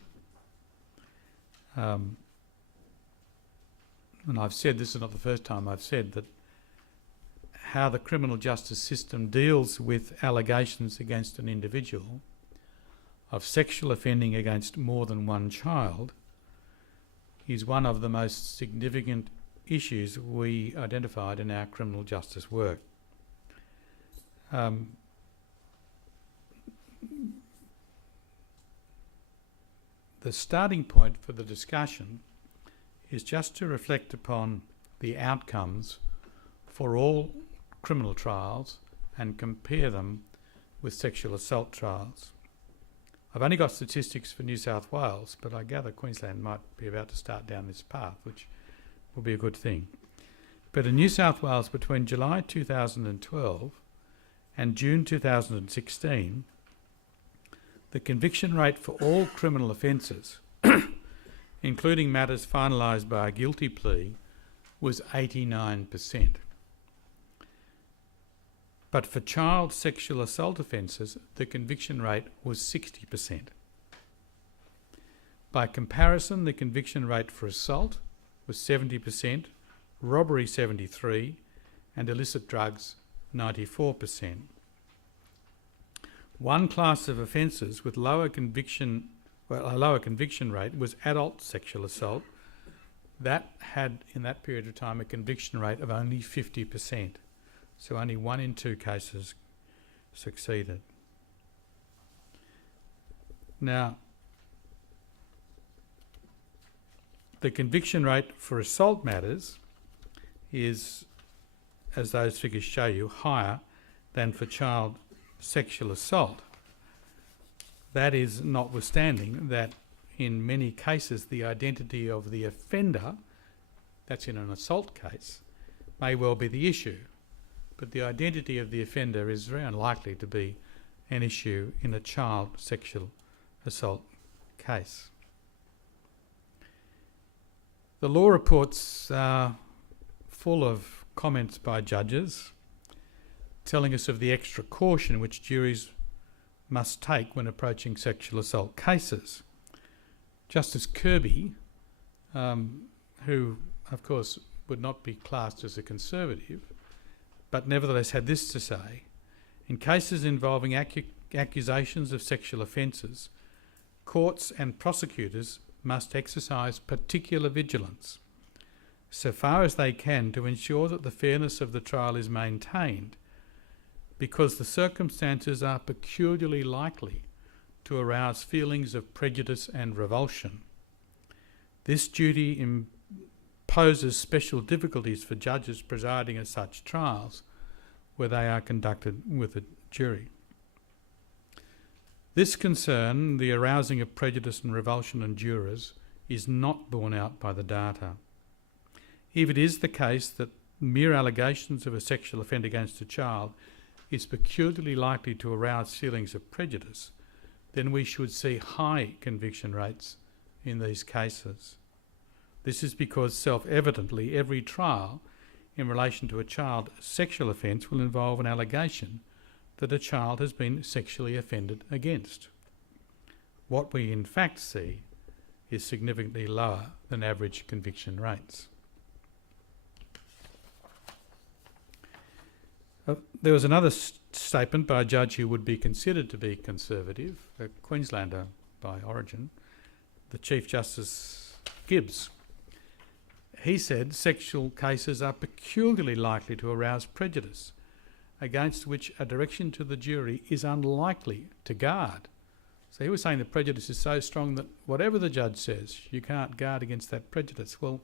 And I've said, this is not the first time I've said, that how the criminal justice system deals with allegations against an individual of sexual offending against more than one child is one of the most significant issues we identified in our criminal justice work. The starting point for the discussion is just to reflect upon the outcomes for all criminal trials and compare them with sexual assault trials. I've only got statistics for New South Wales, but I gather Queensland might be about to start down this path, which will be a good thing. But in New South Wales, between July 2012 and June 2016, the conviction rate for all criminal offences including matters finalised by a guilty plea, was 89%. But for child sexual assault offences, the conviction rate was 60%. By comparison, the conviction rate for assault was 70%, robbery 73%, and illicit drugs 94%. One class of offences with a lower conviction rate was adult sexual assault. That had, in that period of time, a conviction rate of only 50%. So only 1 in 2 cases succeeded. Now, the conviction rate for assault matters is, as those figures show you, higher than for child sexual assault. That is notwithstanding that in many cases the identity of the offender, that's in an assault case, may well be the issue. But the identity of the offender is very unlikely to be an issue in a child sexual assault case. The law reports are full of comments by judges telling us of the extra caution which juries must take when approaching sexual assault cases. Justice Kirby, who of course would not be classed as a conservative, but nevertheless had this to say: in cases involving accusations of sexual offences, courts and prosecutors must exercise particular vigilance, so far as they can, to ensure that the fairness of the trial is maintained, because the circumstances are peculiarly likely to arouse feelings of prejudice and revulsion. This duty imposes special difficulties for judges presiding at such trials where they are conducted with a jury. This concern, the arousing of prejudice and revulsion in jurors, is not borne out by the data. If it is the case that mere allegations of a sexual offence against a child is peculiarly likely to arouse feelings of prejudice, then we should see high conviction rates in these cases. This is because self-evidently every trial in relation to a child sexual offence will involve an allegation that a child has been sexually offended against. What we in fact see is significantly lower than average conviction rates. There was another statement by a judge who would be considered to be conservative, a Queenslander by origin, the Chief Justice Gibbs. He said sexual cases are peculiarly likely to arouse prejudice, against which a direction to the jury is unlikely to guard. So he was saying the prejudice is so strong that whatever the judge says, you can't guard against that prejudice. Well,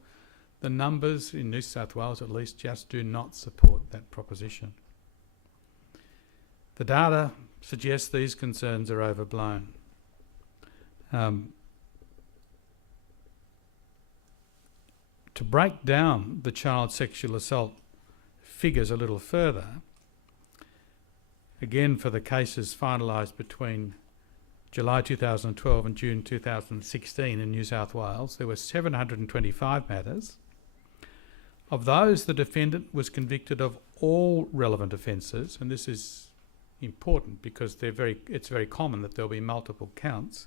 the numbers in New South Wales at least just do not support that proposition. The data suggests these concerns are overblown. To break down the child sexual assault figures a little further, again for the cases finalised between July 2012 and June 2016 in New South Wales, there were 725 matters. Of those, the defendant was convicted of all relevant offences, and this is important because it's very common that there'll be multiple counts.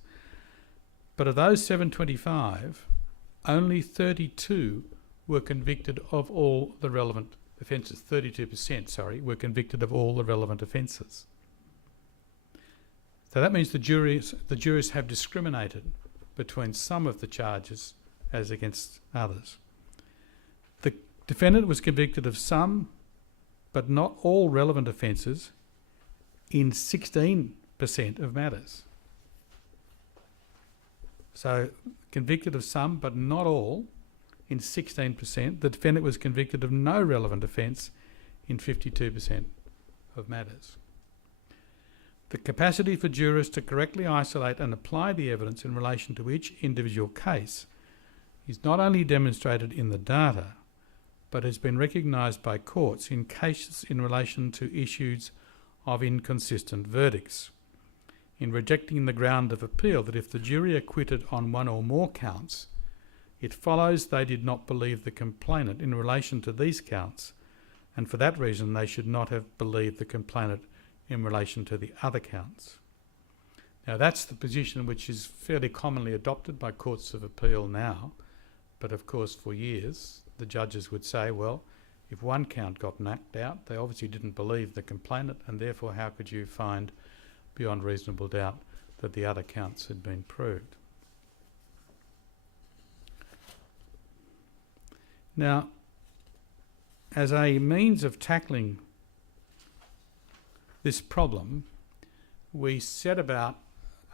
But of those 725, only 32 were convicted of all the relevant offences. 32%, were convicted of all the relevant offences. So that means the jurors have discriminated between some of the charges as against others. The defendant was convicted of some, but not all relevant offences in 16% of matters. So convicted of some, but not all, in 16%. The defendant was convicted of no relevant offence in 52% of matters. The capacity for jurors to correctly isolate and apply the evidence in relation to each individual case is not only demonstrated in the data, but has been recognised by courts in cases in relation to issues of inconsistent verdicts. in rejecting the ground of appeal that if the jury acquitted on one or more counts, it follows they did not believe the complainant in relation to these counts, and for that reason they should not have believed the complainant in relation to the other counts. Now that's the position which is fairly commonly adopted by courts of appeal now, but of course for years the judges would say, well, if one count got knocked out, they obviously didn't believe the complainant, and therefore how could you find beyond reasonable doubt that the other counts had been proved? Now, as a means of tackling this problem, we set about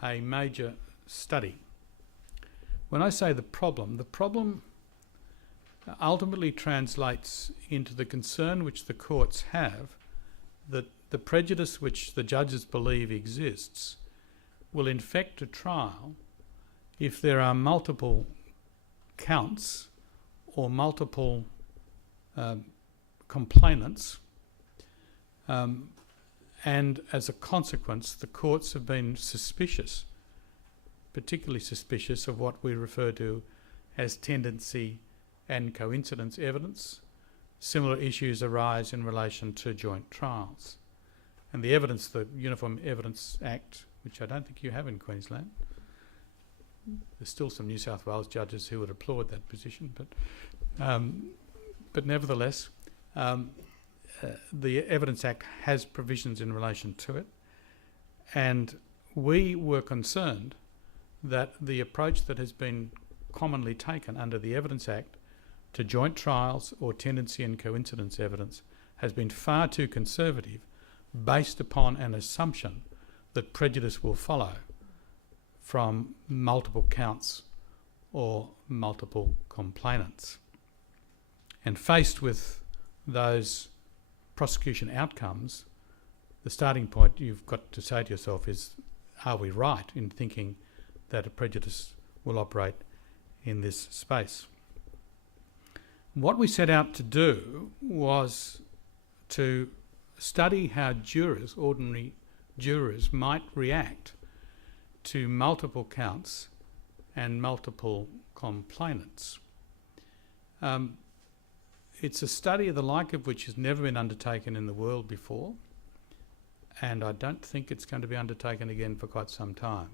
a major study. When I say the problem ultimately translates into the concern which the courts have that the prejudice which the judges believe exists will infect a trial if there are multiple counts or multiple complainants, and as a consequence the courts have been suspicious, particularly suspicious of what we refer to as tendency and coincidence evidence. Similar issues arise in relation to joint trials. And the evidence, the Uniform Evidence Act, which I don't think you have in Queensland, there's still some New South Wales judges who would applaud that position, but nevertheless, the Evidence Act has provisions in relation to it, and we were concerned that the approach that has been commonly taken under the Evidence Act to joint trials or tendency and coincidence evidence has been far too conservative, based upon an assumption that prejudice will follow from multiple counts or multiple complainants. And faced with those prosecution outcomes, the starting point you've got to say to yourself is, are we right in thinking that a prejudice will operate in this space? What we set out to do was to study how jurors, ordinary jurors, might react to multiple counts and multiple complainants. It's a study the like of which has never been undertaken in the world before, and I don't think it's going to be undertaken again for quite some time,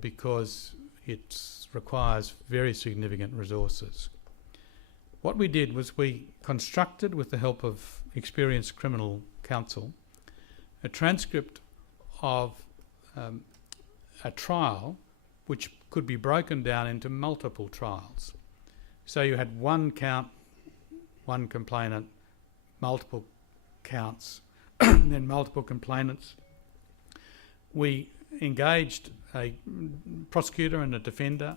because it requires very significant resources. What we did was we constructed, with the help of experienced criminal counsel, a transcript of a trial which could be broken down into multiple trials. So you had one count, one complainant, multiple counts, and then multiple complainants. We engaged a prosecutor and a defender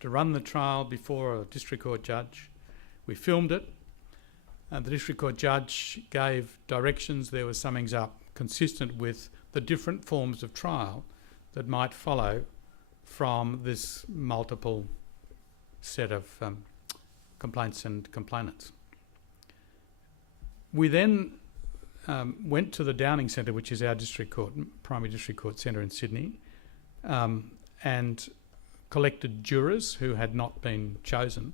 to run the trial before a district court judge. We filmed it, and the district court judge gave directions. There was summings up consistent with the different forms of trial that might follow from this multiple set of complaints and complainants. We then went to the Downing Centre, which is our district court, primary district court centre in Sydney, and collected jurors who had not been chosen,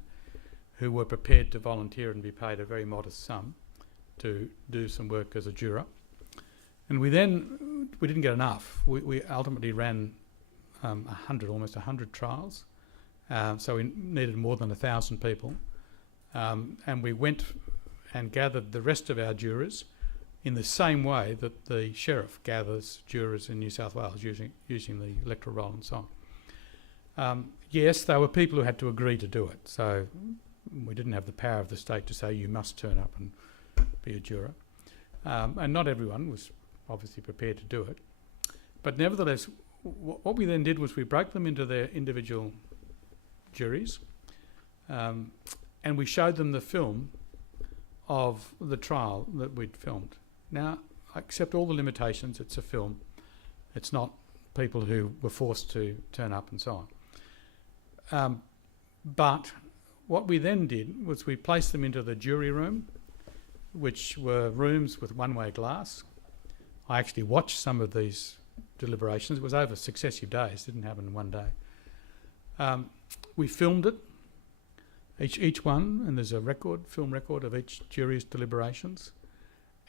who were prepared to volunteer and be paid a very modest sum to do some work as a juror. And we didn't get enough. We ultimately ran almost 100 trials. So we needed more than 1,000 people. And we went and gathered the rest of our jurors in the same way that the sheriff gathers jurors in New South Wales, using the electoral roll and so on. Yes, there were people who had to agree to do it. So we didn't have the power of the state to say you must turn up and be a juror. And not everyone was obviously prepared to do it. But nevertheless, what we then did was we broke them into their individual juries, and we showed them the film of the trial that we'd filmed. Now, I accept all the limitations. It's a film. It's not people who were forced to turn up and so on. But what we then did was we placed them into the jury room, which were rooms with one-way glass. I actually watched some of these deliberations. It was over successive days, didn't happen in one day. We filmed it, each one, and there's a film record of each jury's deliberations,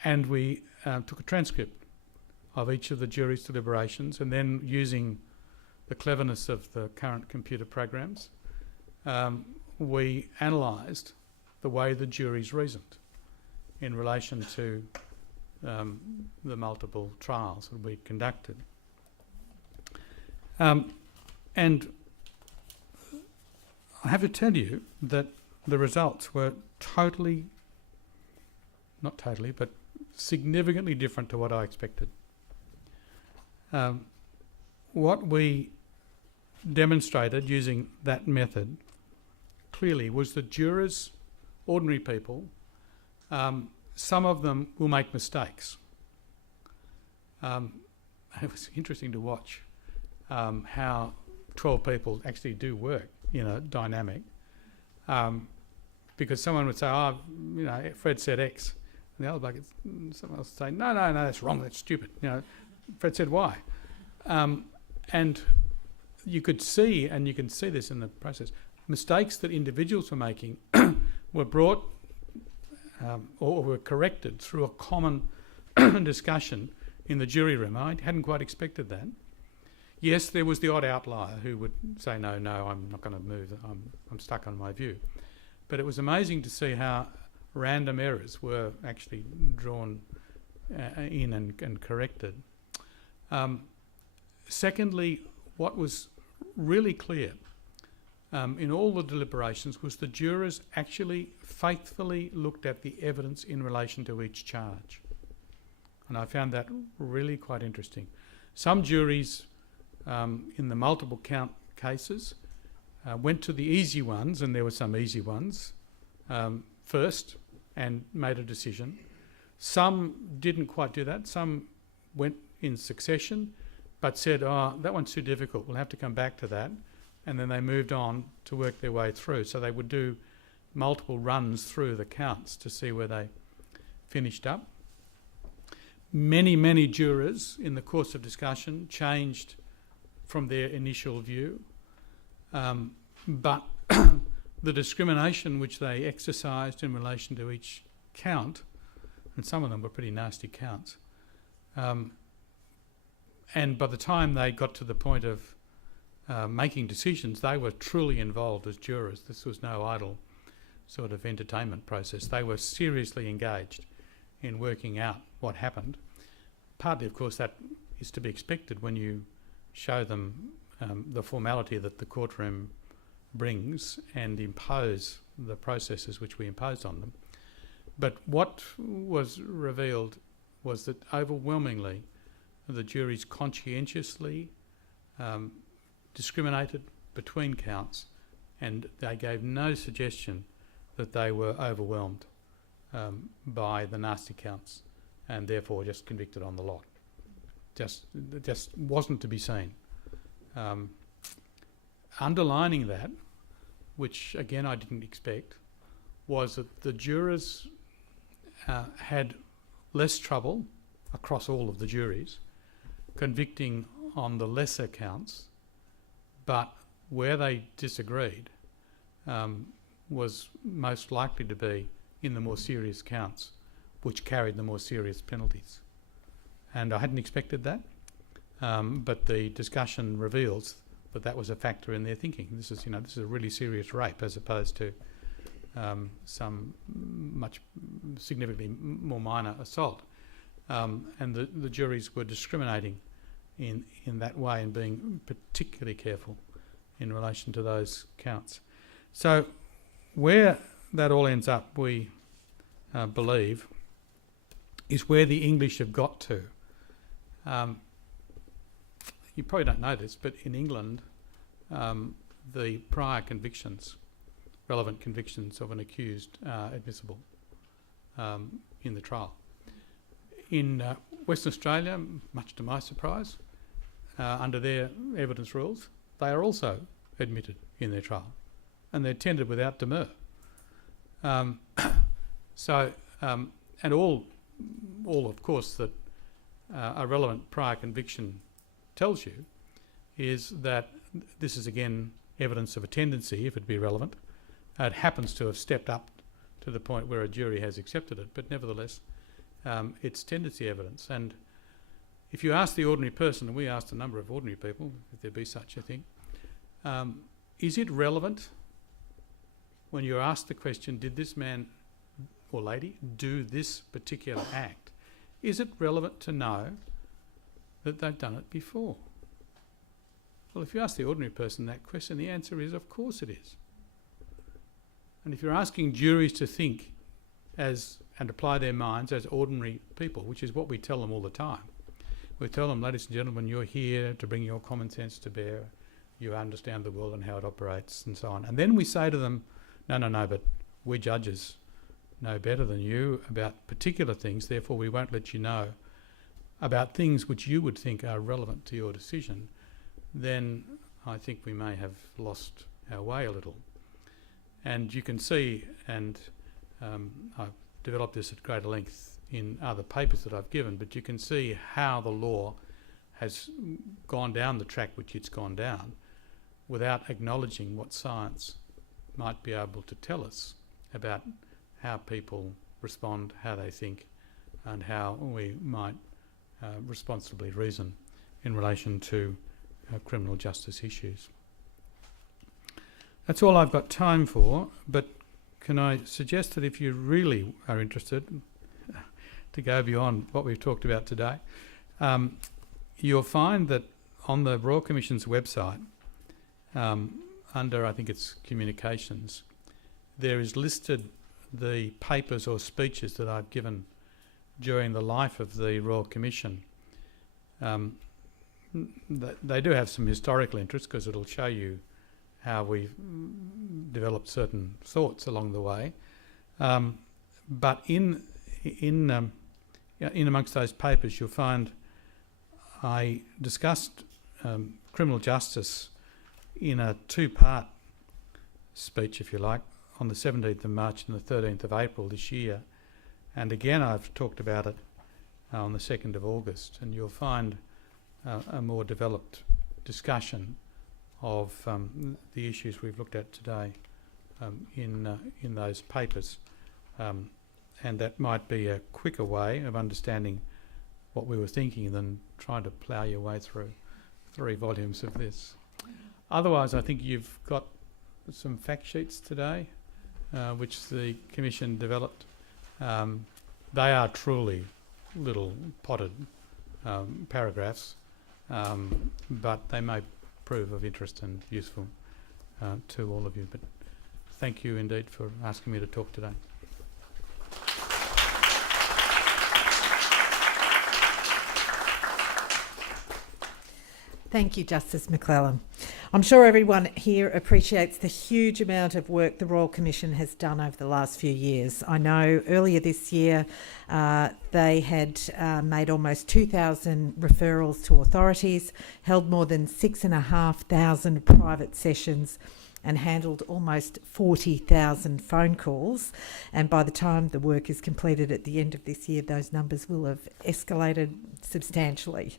and we took a transcript of each of the jury's deliberations, and then using the cleverness of the current computer programs, we analysed the way the juries reasoned in relation to the multiple trials that we conducted. And I have to tell you that the results were but significantly different to what I expected. What we demonstrated using that method clearly was that jurors, ordinary people, some of them will make mistakes. It was interesting to watch how 12 people actually do work in a dynamic, because someone would say, Fred said X, and the other bloke, someone else would say, no, that's wrong, that's stupid. Fred said Y. And you could see, and you can see this in the process, mistakes that individuals were making were brought or were corrected through a common discussion in the jury room. I hadn't quite expected that. Yes, there was the odd outlier who would say, no, I'm not going to move, I'm stuck on my view. But it was amazing to see how random errors were actually drawn in and corrected. Secondly, what was really clear in all the deliberations was the jurors actually faithfully looked at the evidence in relation to each charge. And I found that really quite interesting. Some juries in the multiple count cases went to the easy ones, and there were some easy ones, first and made a decision. Some didn't quite do that. Some went in succession but said, that one's too difficult, we'll have to come back to that. And then they moved on to work their way through. So they would do multiple runs through the counts to see where they finished up. Many jurors in the course of discussion changed from their initial view, but the discrimination which they exercised in relation to each count, and some of them were pretty nasty counts, and by the time they got to the point of making decisions, they were truly involved as jurors. This was no idle sort of entertainment process. They were seriously engaged in working out what happened. Partly, of course, that is to be expected when you show them the formality that the courtroom brings and impose the processes which we imposed on them. But what was revealed was that overwhelmingly the juries conscientiously discriminated between counts, and they gave no suggestion that they were overwhelmed by the nasty counts and therefore just convicted on the lot. Just wasn't to be seen. Underlining that, which again I didn't expect, was that the jurors had less trouble across all of the juries convicting on the lesser counts, but where they disagreed was most likely to be in the more serious counts, which carried the more serious penalties. And I hadn't expected that, but the discussion reveals that that was a factor in their thinking. This is a really serious rape as opposed to some much significantly more minor assault. And the juries were discriminating in that way and being particularly careful in relation to those counts. So where that all ends up, we believe, is where the English have got to. You probably don't know this, but in England, the prior convictions, relevant convictions of an accused, are admissible in the trial. In Western Australia, much to my surprise, under their evidence rules, they are also admitted in their trial, and they're tendered without demur. And all of course, that a relevant prior conviction tells you is that this is again evidence of a tendency, if it be relevant. It happens to have stepped up to the point where a jury has accepted it, but nevertheless, it's tendency evidence. And if you ask the ordinary person, and we asked a number of ordinary people, if there be such a thing, is it relevant when you're asked the question, did this man or lady do this particular act? Is it relevant to know that they've done it before? Well, if you ask the ordinary person that question, the answer is, of course it is. And if you're asking juries to think as and apply their minds as ordinary people, which is what we tell them all the time. We tell them, ladies and gentlemen, you're here to bring your common sense to bear. You understand the world and how it operates and so on. And then we say to them, no, but we judges know better than you about particular things, therefore we won't let you know about things which you would think are relevant to your decision. Then I think we may have lost our way a little. And you can see, and I've developed this at greater length in other papers that I've given, but you can see how the law has gone down the track which it's gone down without acknowledging what science might be able to tell us about how people respond, how they think, and how we might responsibly reason in relation to criminal justice issues. That's all I've got time for, but can I suggest that if you really are interested to go beyond what we've talked about today, you'll find that on the Royal Commission's website, under I think it's communications, there is listed the papers or speeches that I've given during the life of the Royal Commission. They do have some historical interest because it'll show you how we've developed certain thoughts along the way. But in amongst those papers, you'll find I discussed criminal justice in a two-part speech, if you like, on the 17th of March and the 13th of April this year. And again, I've talked about it on the 2nd of August, and you'll find a more developed discussion of the issues we've looked at today in those papers. And that might be a quicker way of understanding what we were thinking than trying to plough your way through 3 volumes of this. Otherwise, I think you've got some fact sheets today, which the Commission developed. They are truly little potted paragraphs, but they may prove of interest and useful to all of you. But thank you indeed for asking me to talk today. Thank you, Justice McClellan. I'm sure everyone here appreciates the huge amount of work the Royal Commission has done over the last few years. I know earlier this year they had made almost 2,000 referrals to authorities, held more than 6,500 private sessions, and handled almost 40,000 phone calls. And by the time the work is completed at the end of this year, those numbers will have escalated substantially.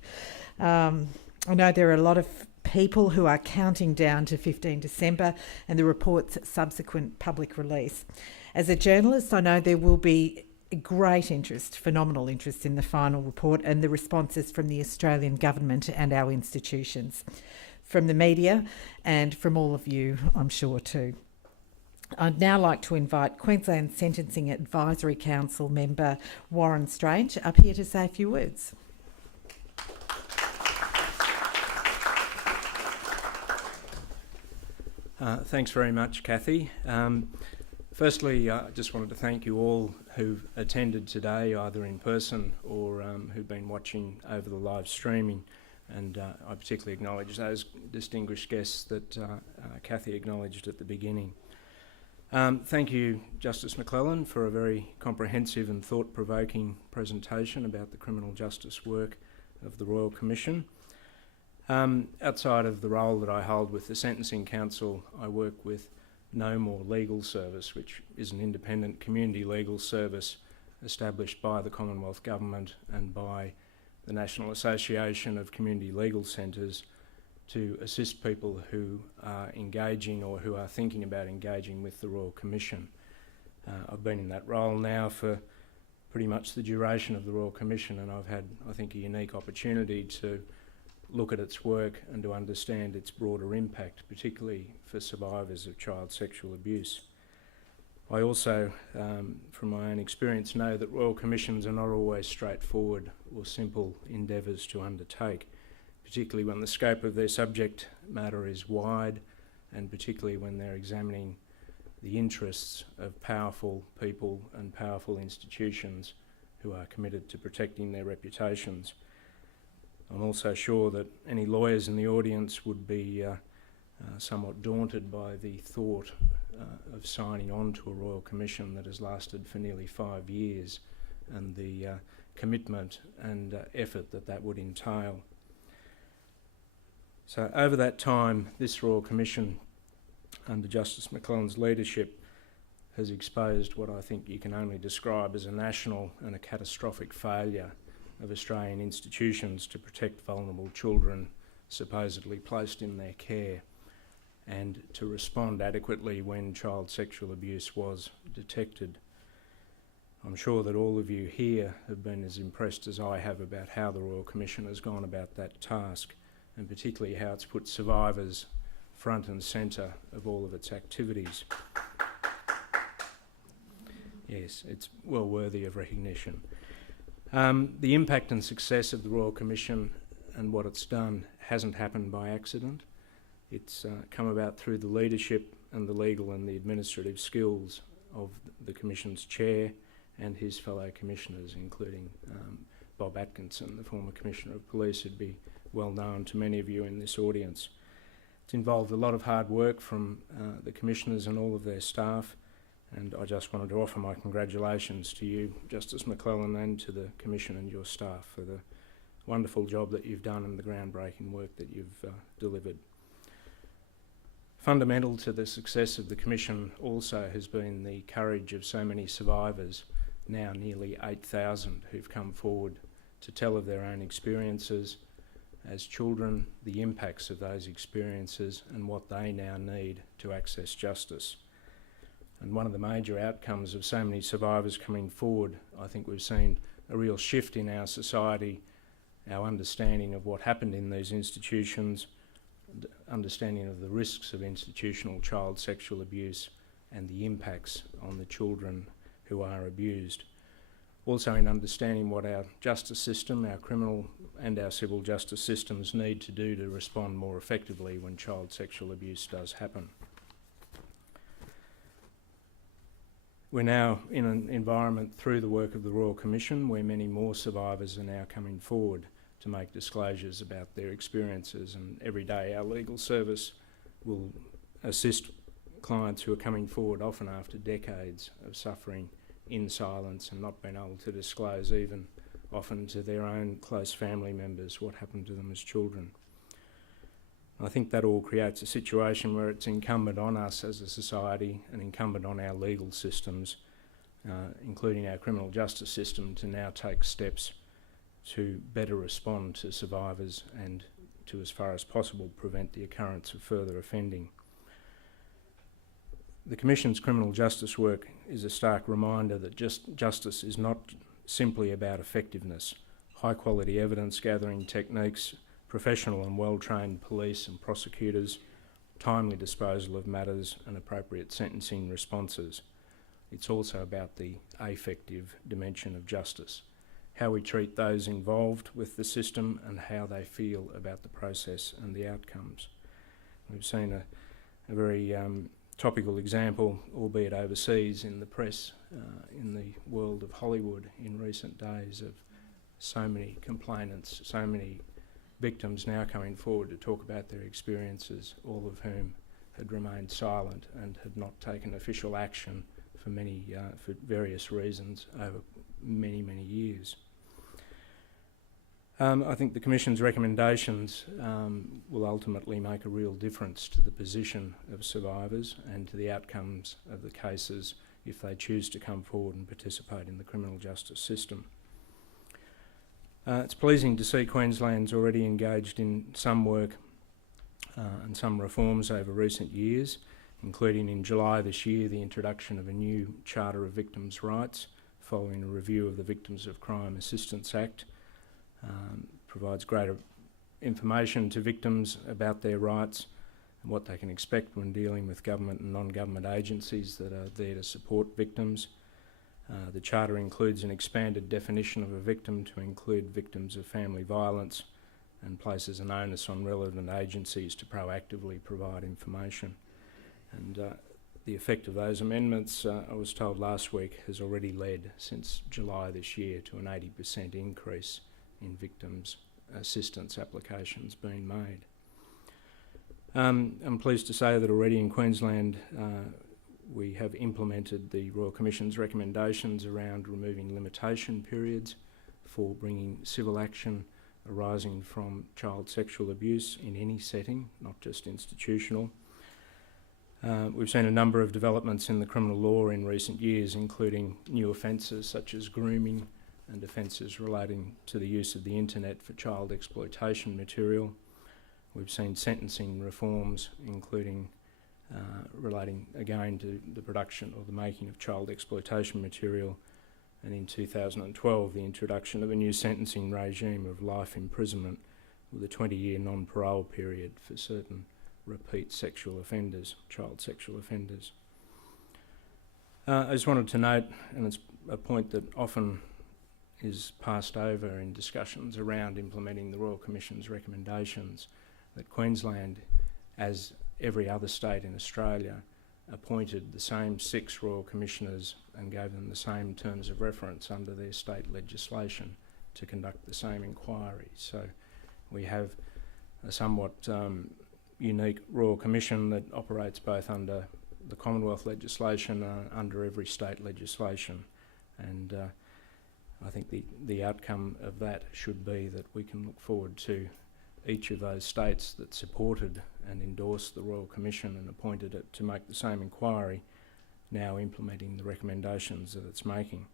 I know there are a lot of people who are counting down to 15 December and the report's subsequent public release. As a journalist, I know there will be great interest, phenomenal interest in the final report and the responses from the Australian government and our institutions, from the media and from all of you, I'm sure too. I'd now like to invite Queensland Sentencing Advisory Council member Warren Strange up here to say a few words. Thanks very much, Kathy. Firstly, I just wanted to thank you all who've attended today, either in person or who've been watching over the live streaming. And I particularly acknowledge those distinguished guests that Kathy acknowledged at the beginning. Thank you, Justice McClellan, for a very comprehensive and thought-provoking presentation about the criminal justice work of the Royal Commission. Outside of the role that I hold with the Sentencing Council, I work with Know More Legal Service, which is an independent community legal service established by the Commonwealth Government and by the National Association of Community Legal Centres to assist people who are engaging or who are thinking about engaging with the Royal Commission. I've been in that role now for pretty much the duration of the Royal Commission, and I've had, I think, a unique opportunity to look at its work and to understand its broader impact, particularly for survivors of child sexual abuse. I also, from my own experience, know that Royal Commissions are not always straightforward or simple endeavours to undertake, particularly when the scope of their subject matter is wide, and particularly when they're examining the interests of powerful people and powerful institutions who are committed to protecting their reputations. I'm also sure that any lawyers in the audience would be somewhat daunted by the thought of signing on to a Royal Commission that has lasted for nearly 5 years, and the commitment and effort that that would entail. So over that time, this Royal Commission, under Justice McClelland's leadership, has exposed what I think you can only describe as a national and a catastrophic failure of Australian institutions to protect vulnerable children supposedly placed in their care, and to respond adequately when child sexual abuse was detected. I'm sure that all of you here have been as impressed as I have about how the Royal Commission has gone about that task, and particularly how it's put survivors front and centre of all of its activities. Yes, it's well worthy of recognition. The impact and success of the Royal Commission and what it's done hasn't happened by accident. It's come about through the leadership and the legal and the administrative skills of the Commission's chair and his fellow commissioners, including Bob Atkinson, the former Commissioner of Police, who'd be well known to many of you in this audience. It's involved a lot of hard work from the commissioners and all of their staff, and I just wanted to offer my congratulations to you, Justice McClelland, and to the Commission and your staff for the wonderful job that you've done and the groundbreaking work that you've delivered. Fundamental to the success of the Commission also has been the courage of so many survivors, now nearly 8,000, who've come forward to tell of their own experiences as children, the impacts of those experiences, and what they now need to access justice. And one of the major outcomes of so many survivors coming forward, I think we've seen a real shift in our society, our understanding of what happened in these institutions, understanding of the risks of institutional child sexual abuse and the impacts on the children who are abused. Also in understanding what our justice system, our criminal and our civil justice systems need to do to respond more effectively when child sexual abuse does happen. We're now in an environment through the work of the Royal Commission where many more survivors are now coming forward to make disclosures about their experiences, and every day our legal service will assist clients who are coming forward, often after decades of suffering in silence and not being able to disclose even often to their own close family members what happened to them as children. I think that all creates a situation where it's incumbent on us as a society and incumbent on our legal systems, including our criminal justice system, to now take steps to better respond to survivors and to, as far as possible, prevent the occurrence of further offending. The Commission's criminal justice work is a stark reminder that justice is not simply about effectiveness. High-quality evidence gathering techniques, professional and well-trained police and prosecutors, timely disposal of matters and appropriate sentencing responses. It's also about the affective dimension of justice, how we treat those involved with the system and how they feel about the process and the outcomes. We've seen a very topical example, albeit overseas in the press, in the world of Hollywood in recent days, of so many complainants, so many victims now coming forward to talk about their experiences, all of whom had remained silent and had not taken official action for for various reasons over many, many years. I think the Commission's recommendations will ultimately make a real difference to the position of survivors and to the outcomes of the cases if they choose to come forward and participate in the criminal justice system. It's pleasing to see Queensland's already engaged in some work and some reforms over recent years, including in July this year the introduction of a new Charter of Victims' Rights following a review of the Victims of Crime Assistance Act. Provides greater information to victims about their rights and what they can expect when dealing with government and non-government agencies that are there to support victims. The Charter includes an expanded definition of a victim to include victims of family violence and places an onus on relevant agencies to proactively provide information. And the effect of those amendments, I was told last week, has already led since July this year to an 80% increase in victims' assistance applications being made. I'm pleased to say that already in Queensland we have implemented the Royal Commission's recommendations around removing limitation periods for bringing civil action arising from child sexual abuse in any setting, not just institutional. We've seen a number of developments in the criminal law in recent years, including new offences such as grooming and offences relating to the use of the internet for child exploitation material. We've seen sentencing reforms, including relating again to the production or the making of child exploitation material, and in 2012 the introduction of a new sentencing regime of life imprisonment with a 20-year non-parole period for certain repeat sexual offenders, child sexual offenders. I just wanted to note, and it's a point that often is passed over in discussions around implementing the Royal Commission's recommendations, that Queensland, as every other state in Australia, appointed the same 6 Royal Commissioners and gave them the same terms of reference under their state legislation to conduct the same inquiry. So we have a somewhat unique Royal Commission that operates both under the Commonwealth legislation and under every state legislation. And I think the outcome of that should be that we can look forward to each of those states that supported and endorsed the Royal Commission and appointed it to make the same inquiry now implementing the recommendations that it's making.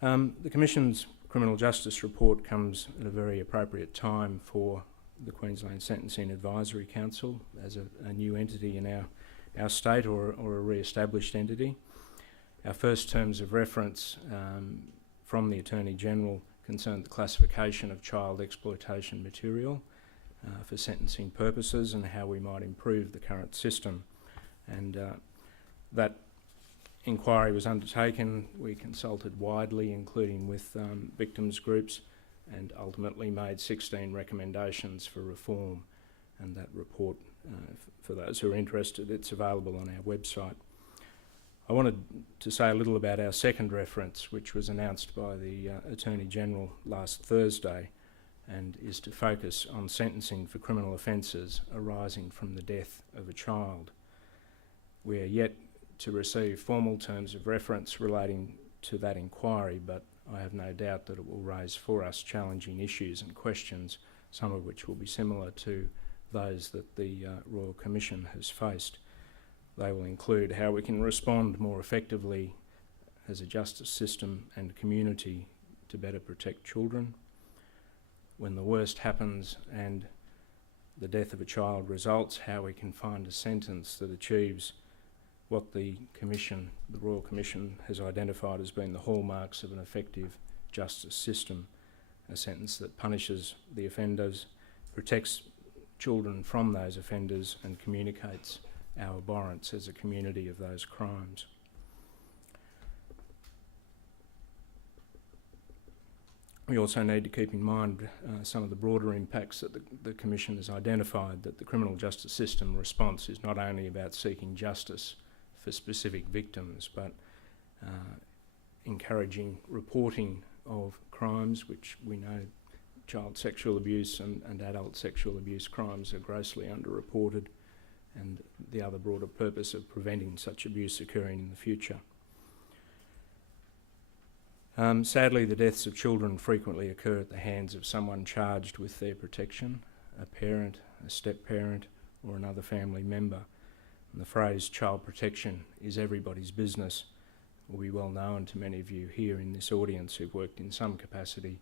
The Commission's Criminal Justice Report comes at a very appropriate time for the Queensland Sentencing Advisory Council as a new entity in our state or a re-established entity. Our first terms of reference from the Attorney-General concerned the classification of child exploitation material for sentencing purposes and how we might improve the current system. And that inquiry was undertaken. We consulted widely, including with victims groups, and ultimately made 16 recommendations for reform. And that report, for those who are interested, it's available on our website. I wanted to say a little about our second reference, which was announced by the Attorney-General last Thursday, and is to focus on sentencing for criminal offences arising from the death of a child. We are yet to receive formal terms of reference relating to that inquiry, but I have no doubt that it will raise for us challenging issues and questions, some of which will be similar to those that the Royal Commission has faced. They will include how we can respond more effectively as a justice system and community to better protect children. When the worst happens and the death of a child results, how we can find a sentence that achieves what the Royal Commission has identified as being the hallmarks of an effective justice system, a sentence that punishes the offenders, protects children from those offenders and communicates our abhorrence as a community of those crimes. We also need to keep in mind some of the broader impacts that the Commission has identified, that the criminal justice system response is not only about seeking justice for specific victims, but encouraging reporting of crimes, which we know child sexual abuse and adult sexual abuse crimes are grossly underreported, and the other broader purpose of preventing such abuse occurring in the future. Sadly, the deaths of children frequently occur at the hands of someone charged with their protection, a parent, a step-parent, or another family member. And the phrase child protection is everybody's business will be well known to many of you here in this audience who've worked in some capacity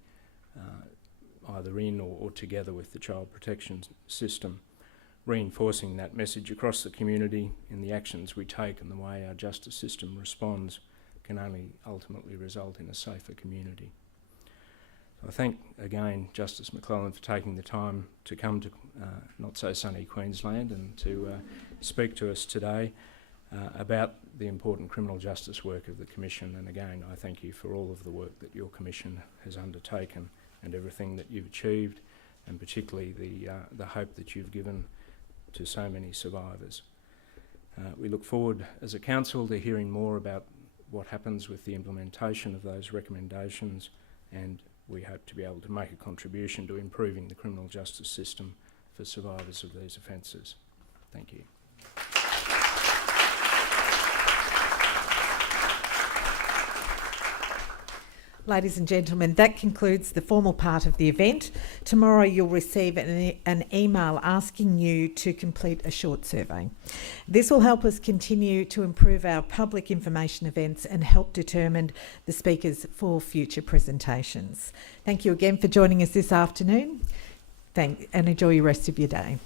either in or together with the child protection system, reinforcing that message across the community in the actions we take and the way our justice system responds can only ultimately result in a safer community. So I thank again Justice McClellan for taking the time to come to not so sunny Queensland and to speak to us today about the important criminal justice work of the Commission. And again, I thank you for all of the work that your Commission has undertaken and everything that you've achieved, and particularly the hope that you've given to so many survivors. We look forward as a council to hearing more about what happens with the implementation of those recommendations, and we hope to be able to make a contribution to improving the criminal justice system for survivors of these offences. Thank you. Ladies and gentlemen, that concludes the formal part of the event. Tomorrow you'll receive an email asking you to complete a short survey. This will help us continue to improve our public information events and help determine the speakers for future presentations. Thank you again for joining us this afternoon. And enjoy the rest of your day.